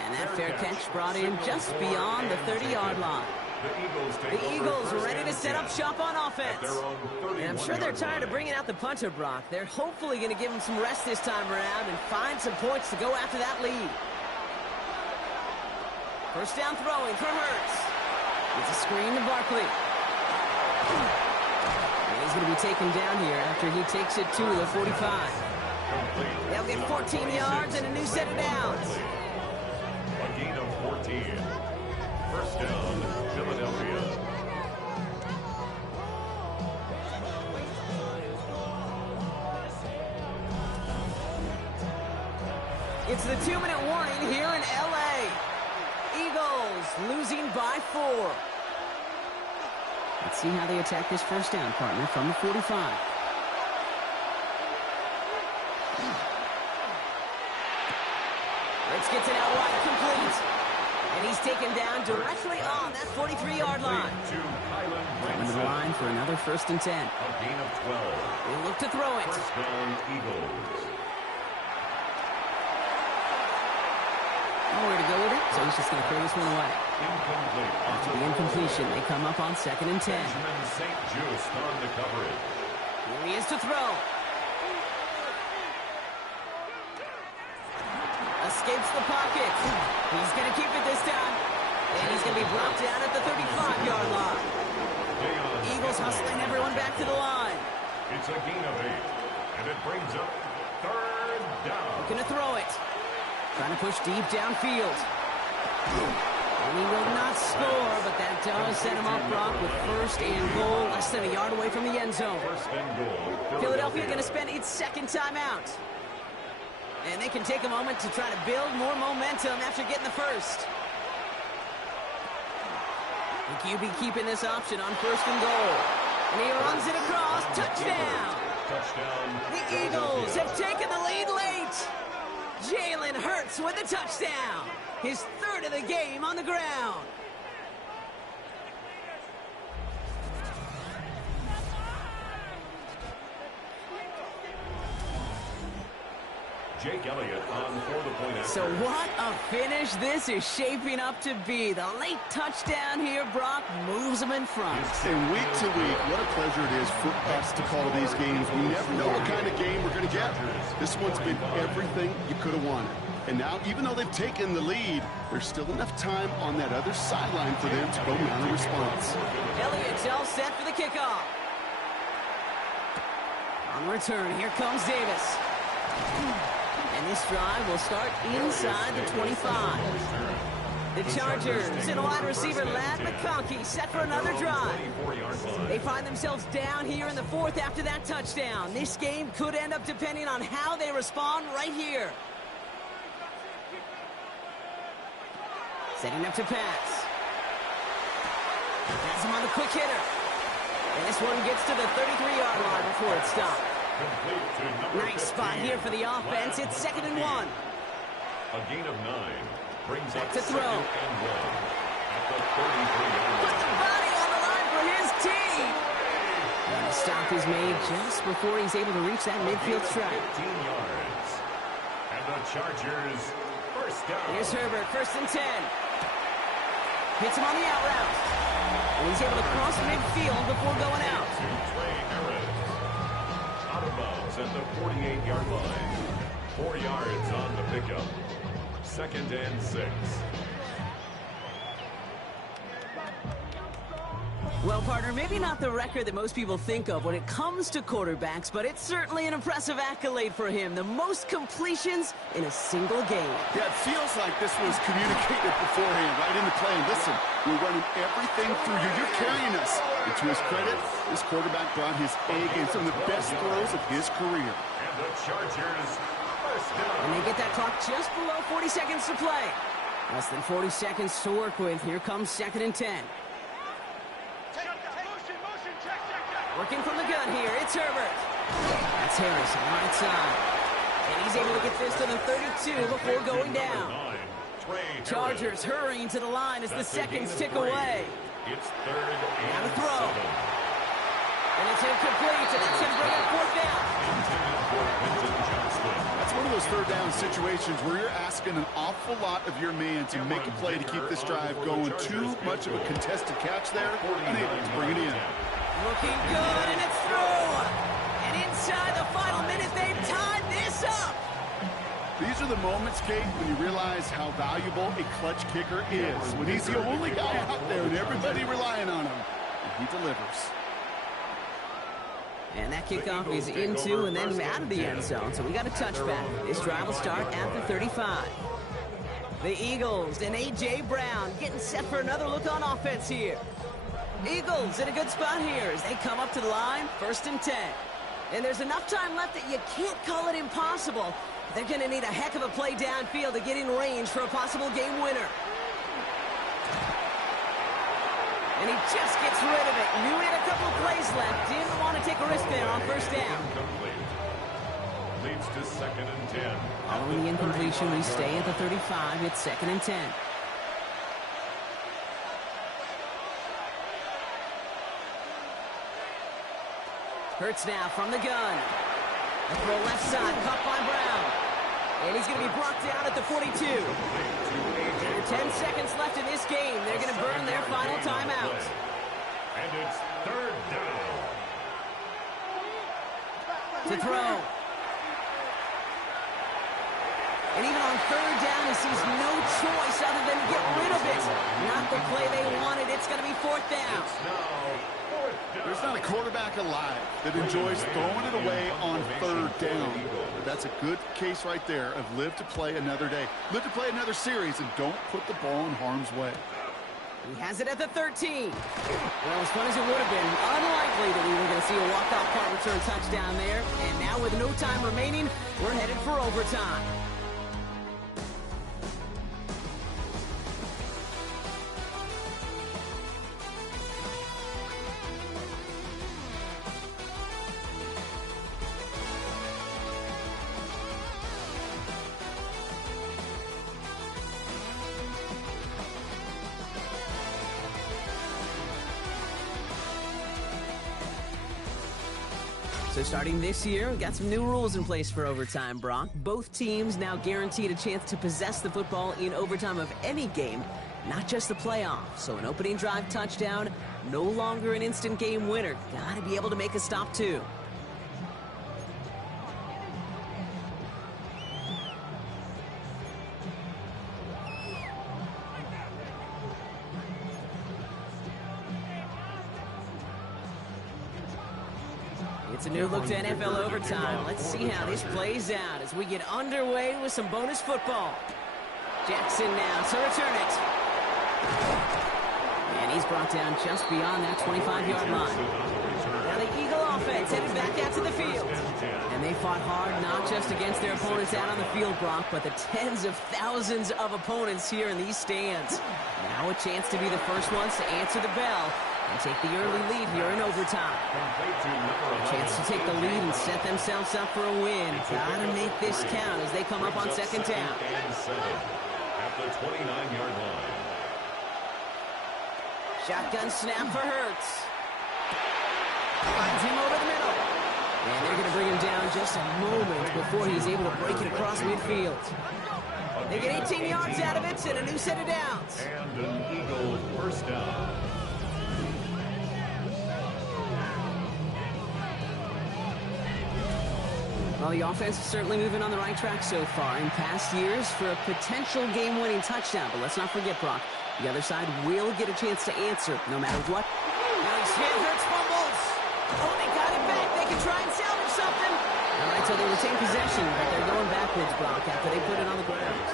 And that fair catch brought in just beyond the 30-yard line. The Eagles ready to set up shop on offense. And I'm sure they're tired of bringing out the punter, Brock. They're hopefully going to give him some rest this time around and find some points to go after that lead. First down throwing for Hurts. It's a screen to Barkley. And he's going to be taken down here after he takes it to the 45. They'll get 14 yards and a new set of downs. A gain of 14. First down, Philadelphia. It's the 2-minute warning here in L.A. Eagles losing by 4. Let's see how they attack this first down, partner, from the 45. Rich gets it out wide, complete. And he's taken down directly on that 43-yard line. Coming to the line for another first and 10. A gain of 12. They look to throw it. First down, Eagles. Nowhere to go with it, so he's just going to throw this one away. Incomplete. After the incompletion, they come up on second and 10. Benjamin St. Just on the coverage. Here he is to throw. Escapes the pocket. He's going to keep it this time. And he's going to be brought down at the 35-yard line. Eagles hustling everyone back to the line. It's a gain of 8, and it brings up third down. Looking to throw it. Trying to push deep downfield. And he will not score, but that does set him up, Brock, with first and goal, less than a yard away from the end zone. First and goal. Philadelphia going to spend its second timeout. And they can take a moment to try to build more momentum after getting the first. The QB keeping this option on first and goal. And he runs it across. Touchdown! Touchdown. The Eagles have taken the lead late. Jalen Hurts with a touchdown. His third of the game on the ground. Jake Elliott on for the point after. So what a finish this is shaping up to be. The late touchdown here, Brock, moves them in front. And week to week, what a pleasure it is for us to call these games. We never know what kind of game we're going to get. This one's been everything you could have wanted. And now, even though they've taken the lead, there's still enough time on that other sideline for them to go mount a response. Elliott's all set for the kickoff. On return, here comes Davis. And this drive will start inside the 25. The Chargers and wide receiver Ladd McConkey set for another drive. They find themselves down here in the fourth after that touchdown. This game could end up depending on how they respond right here. Setting up to pass. That's him on the quick hitter. And this one gets to the 33-yard line before it stopped. Nice spot here for the offense. It's 2nd and 1. A gain of 9 brings up to throw. 2nd and 1 at the 33-yard Put the body on the line for his team. And a stop is made just before he's able to reach that midfield strike. 15 yards. And the Chargers first down. Here's Herbert, 1st and 10. Hits him on the out route. And he's able to cross midfield before going out. Out of bounds at the 48-yard line. 4 yards on the pickup. 2nd and 6. Well, partner, maybe not the record that most people think of when it comes to quarterbacks, but it's certainly an impressive accolade for him. The most completions in a single game. Yeah, it feels like this was communicated beforehand, right in the play. Listen, we're running everything through you. You're carrying us. And to his credit, this quarterback brought his A game, some of the best throws of his career. And the Chargers first down. And they get that clock just below 40 seconds to play. Less than 40 seconds to work with. Here comes 2nd and 10. Working from the gun here, it's Herbert. That's Harris on the right side. And he's able to get this to the 32 before going down. Chargers hurrying to the line as the seconds tick away. It's 3rd Now and to throw. 7. And it's incomplete, and that's going to bring up 4th down. That's one of those 3rd down situations where you're asking an awful lot of your man to make a play to keep this drive going. Too much of a contested catch there, unable to bring it in. Looking good, and it's through. And inside the final minute, they've tied this up. These are the moments, Kate, when you realize how valuable a clutch kicker is. When he's the only guy out there and everybody relying on him, and he delivers. And that kickoff is into and then out of the end zone. So we got a touchback. This drive will start at the 35. The Eagles and A.J. Brown getting set for another look on offense here. Eagles in a good spot here as they come up to the line, 1st and 10. And there's enough time left that you can't call it impossible. They're going to need a heck of a play downfield to get in range for a possible game winner. And he just gets rid of it. Knew he had a couple of plays left. Didn't want to take a risk there on 1st down. Leads to 2nd and 10. Following the incompletion, we stay at the 35. It's 2nd and 10. Hurts now from the gun. A throw left side, caught by Brown. And he's going to be brought down at the 42. Under 10 seconds left in this game. They're going to burn their final timeout. And it's 3rd down. To throw. And even on 3rd down, he sees no choice other than to get rid of it. Not got the play they wanted. It's going to be fourth down. There's not a quarterback alive that enjoys throwing it away on third down. But that's a good case right there of live to play another day. Live to play another series and don't put the ball in harm's way. He has it at the 13. Well, as fun as it would have been, unlikely that we were going to see a walk-off punt return touchdown there. And now with no time remaining, we're headed for overtime. So starting this year, we've got some new rules in place for overtime, Brock. Both teams now guaranteed a chance to possess the football in overtime of any game, not just the playoffs. So an opening drive touchdown, no longer an instant game winner. Gotta be able to make a stop too. It's a new look to NFL overtime. Let's see how this plays out as we get underway with some bonus football. Jackson now to return it. And he's brought down just beyond that 25-yard line. Now the Eagle offense headed back out to the field. And they fought hard not just against their opponents out on the field, Brock, but the tens of thousands of opponents here in these stands. Now a chance to be the first ones to answer the bell and take the early lead here in overtime. A chance to take the lead and set themselves up for a win. Gotta make this count as they come up on second down. At the 29-yard line. Shotgun snap for Hurts. Finds him over the middle. And they're going to bring him down just a moment before he's able to break it across midfield. They get 18 yards out of it and a new set of downs. And an Eagle first down. Well, the offense is certainly moving on the right track so far in past years for a potential game-winning touchdown. But let's not forget, Brock, the other side will get a chance to answer no matter what. Now he's hit, Hurts fumbles. Oh, they got it back. They can try and salvage something. All right, so they retain possession, but they're going backwards, Brock, after they put it on the ground.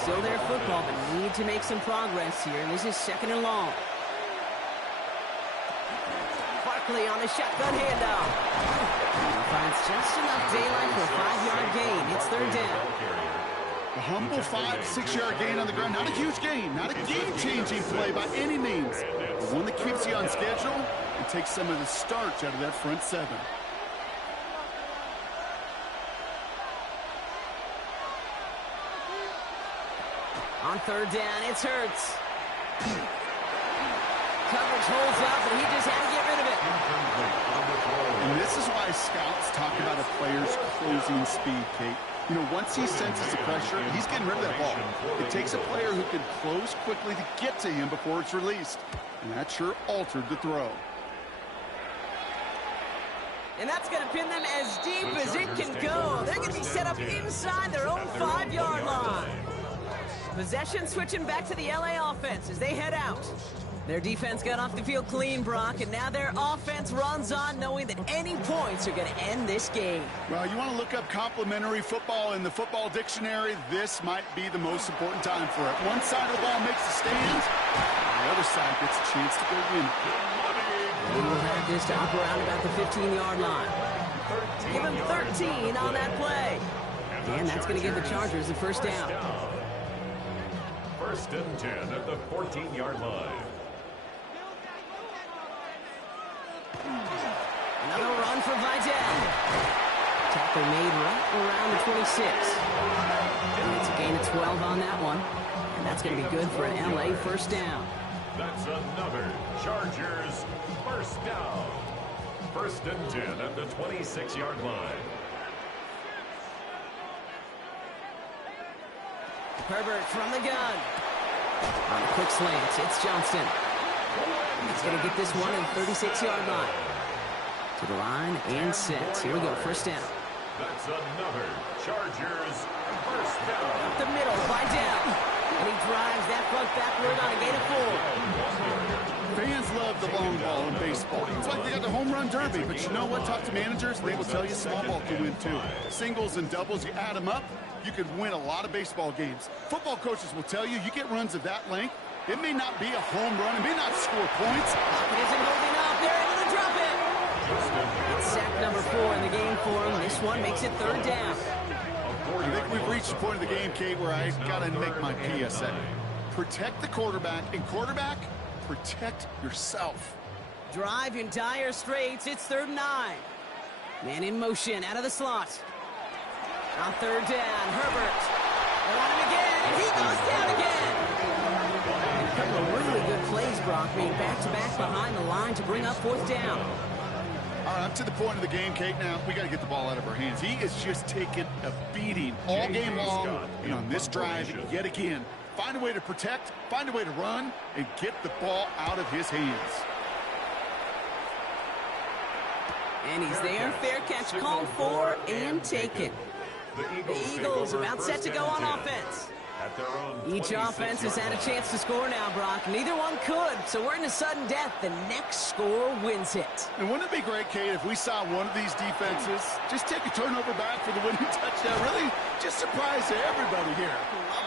Still their football, but need to make some progress here. And this is second and long. Barkley on the shotgun handoff. Finds just enough daylight for a 5-yard gain. It's third down. A humble 5-6-yard gain on the ground. Not a huge gain, not a game-changing play by any means. But one that keeps you on schedule and takes some of the starch out of that front seven. On third down, it's Hurts. Coverage holds up, and he just had to get rid of it. And this is why scouts talk about a player's closing speed, Kate. You know, once he senses the pressure, he's getting rid of that ball. It takes a player who can close quickly to get to him before it's released. And that sure altered the throw. And that's going to pin them as deep as it can go. They're going to be set up inside their own 5-yard line. Possession switching back to the LA offense as they head out. Their defense got off the field clean, Brock, and now their offense runs on knowing that any points are going to end this game. Well, you want to look up complimentary football in the football dictionary, this might be the most important time for it. One side of the ball makes the stands, and the other side gets a chance to go win. We will have this to up around about the 15-yard line. Give him 13 on that play. And that's going to give the Chargers the first down. First and 10 at the 14-yard line. Another run for Vidal. Tackle made right around the 26. And it's a gain of 12 on that one. And that's going to be good for an LA first down. That's another Chargers first down. First and 10 at the 26-yard line. Herbert from the gun. On a quick slant, it's Johnston. He's going to get this one in 36-yard line. To the line and set. Here we go, first down. That's another Chargers first down. Up the middle, Vidal. And he drives that front step backward on a gain of 4. Fans love the long ball in baseball. It's like they got the home run derby, but you know what? Talk to managers, they will tell you small ball can win too. Singles and doubles, you add them up, you could win a lot of baseball games. Football coaches will tell you, you get runs of that length, it may not be a home run, it may not score points. It isn't holding up. They're able to drop it. It's sack number 4 in the game for him. This one makes it 3rd down. I think we've reached the point of the game, Kate, where I got to make my PSA. Protect the quarterback, and quarterback, protect yourself. Drive in dire straits. It's 3rd and 9. Man in motion out of the slot. On 3rd down, Herbert. They want him again, and he goes down again. A couple of really good plays, Brock, being back-to-back behind the line to bring up 4th down. All right, up to the point of the game, Kate. Now, we got to get the ball out of our hands. He is just taking a beating all game long, and on this drive, yet again, find a way to protect, find a way to run, and get the ball out of his hands. And he's there. Fair catch called for and taken. The Eagles about set to go on offense. Each offense has had a chance to score now, Brock. Neither one could, so we're in a sudden death. The next score wins it. And wouldn't it be great, Kate, if we saw one of these defenses just take a turnover back for the winning touchdown? Really just surprise everybody here.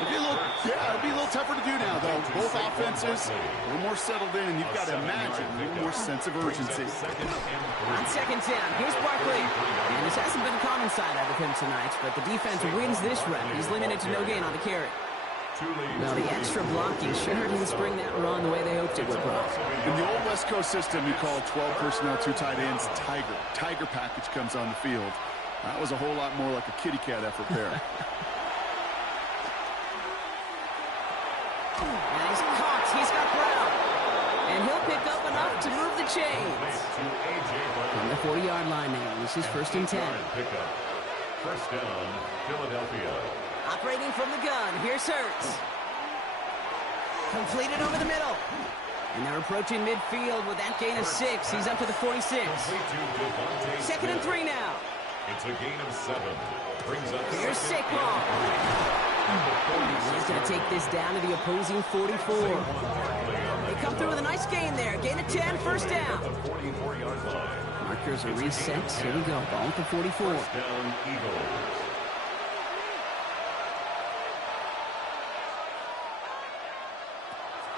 It'd be a little tougher to do now, though. Both offenses a little more settled in, and you've got to imagine a little more sense of urgency. On 2nd down, here's Barkley. And this hasn't been a common side out of him tonight, but the defense wins this round. He's limited to no gain on the carry. Well, the extra blocking sure didn't spring that run the way they hoped it would, Brock. In the old West Coast system, you call 12 personnel, 2 tight ends, Tiger. Tiger package comes on the field. That was a whole lot more like a kitty cat effort there. And he's caught. He's got Brown. And he'll pick up enough to move the chains. From the 40-yard line now. This is 1st and 10. 1st down, Philadelphia. Operating from the gun. Here's Hurts. Completed over the middle. And they're approaching midfield with that gain of 6. He's up to the 46. 2nd and 3 now. It's a gain of 7. Brings up Here's Saquon. He's going to take this down to the opposing 44. They come through with a nice gain there. Gain of 10, 1st down. Markers are reset. Here we go. Ball at the 44. Down Eagles.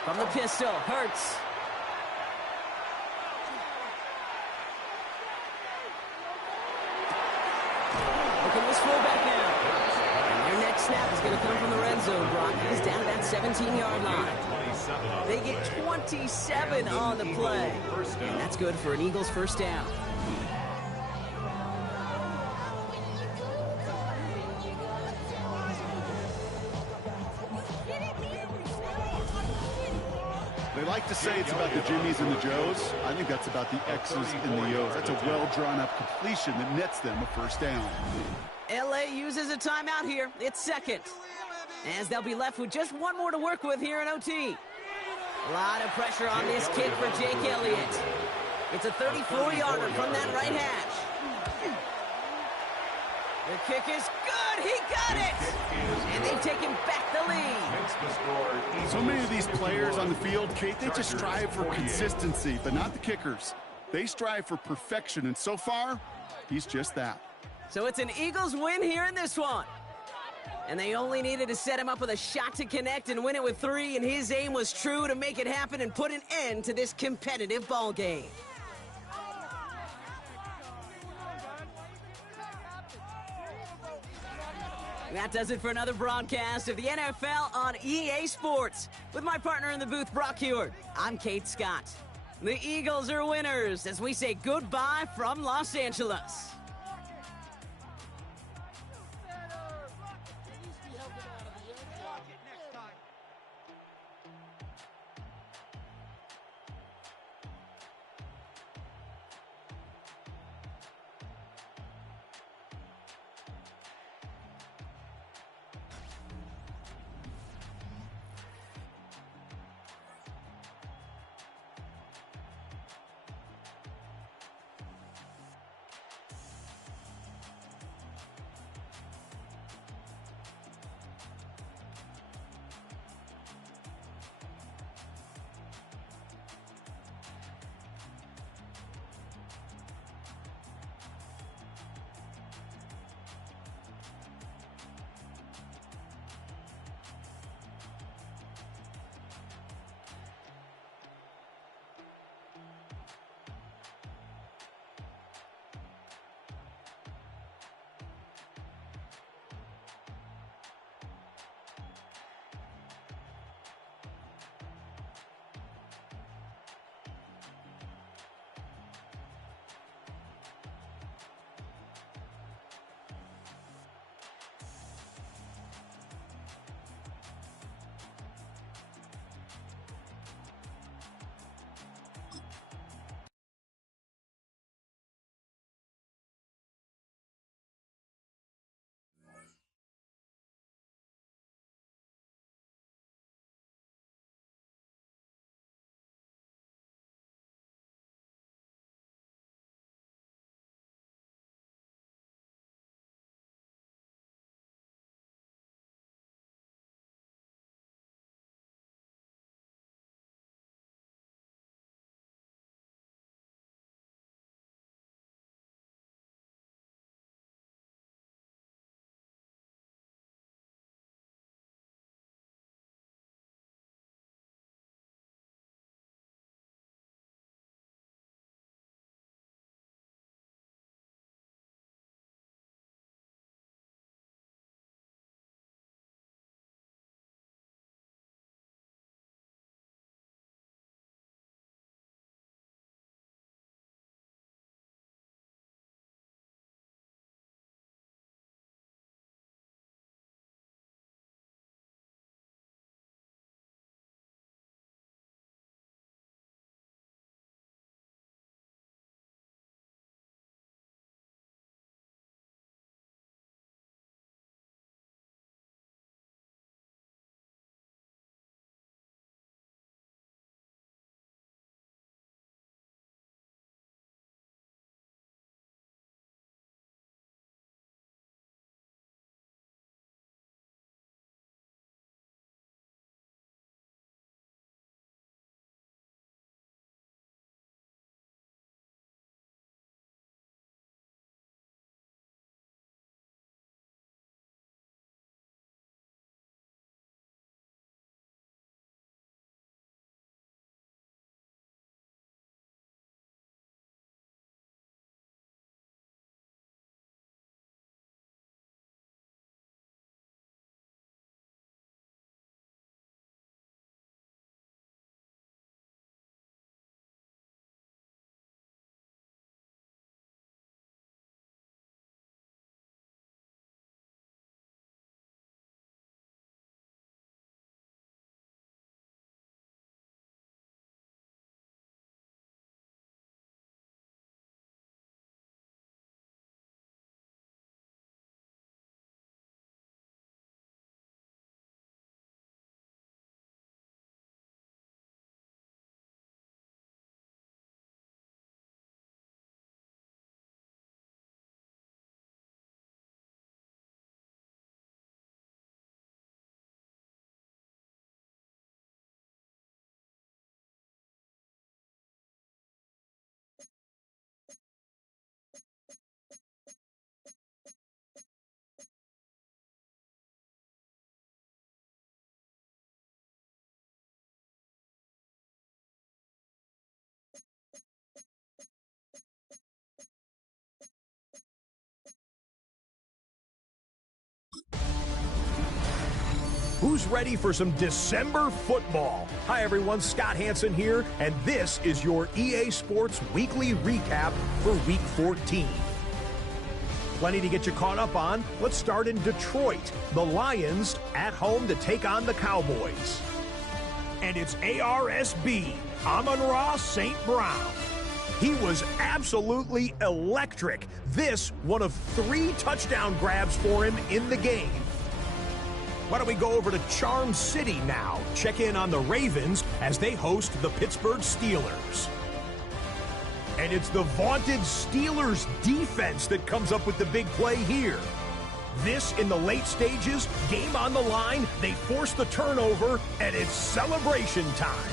From the pistol, Hurts. Look at this fullback now. And their next snap is going to come from the red zone, Brock. He's down to that 17-yard line. They get 27 on the play. And that's good for an Eagles 1st down. They like to say it's about the Jimmies and the Joes. I think that's about the X's and the O's. That's a well-drawn-up completion that nets them a 1st down. LA uses a timeout here. It's 2nd. As they'll be left with just one more to work with here in OT. A lot of pressure on this kick for Jake Elliott. It's a 34-yarder from that right hash. The kick is good. He got it. And they've taken back the lead. So many of these players on the field, Kate, they just strive for consistency, but not the kickers. They strive for perfection, and so far, he's just that. So it's an Eagles win here in this one. And they only needed to set him up with a shot to connect and win it with 3, and his aim was true to make it happen and put an end to this competitive ball game. That does it for another broadcast of the NFL on EA Sports. With my partner in the booth, Brock Heward, I'm Kate Scott. The Eagles are winners as we say goodbye from Los Angeles. Who's ready for some December football? Hi everyone, Scott Hansen here, and this is your EA Sports Weekly Recap for Week 14. Plenty to get you caught up on. Let's start in Detroit. The Lions at home to take on the Cowboys. And it's ARSB, Amon-Ra St. Brown. He was absolutely electric. This, one of 3 touchdown grabs for him in the game. Why don't we go over to Charm City now? Check in on the Ravens as they host the Pittsburgh Steelers. And it's the vaunted Steelers defense that comes up with the big play here. This in the late stages, game on the line, they force the turnover, and it's celebration time.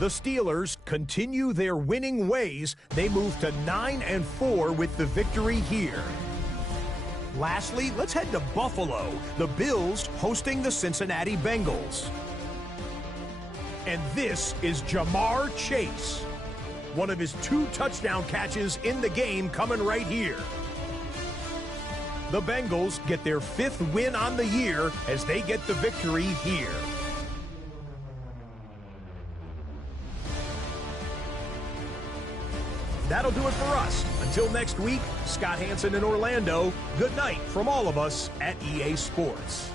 The Steelers continue their winning ways. They move to 9-4 with the victory here. Lastly, let's head to Buffalo. The Bills hosting the Cincinnati Bengals. And this is Jamar Chase. One of his 2 touchdown catches in the game coming right here. The Bengals get their 5th win on the year as they get the victory here. That'll do it for us. Until next week, Scott Hansen in Orlando, good night from all of us at EA Sports.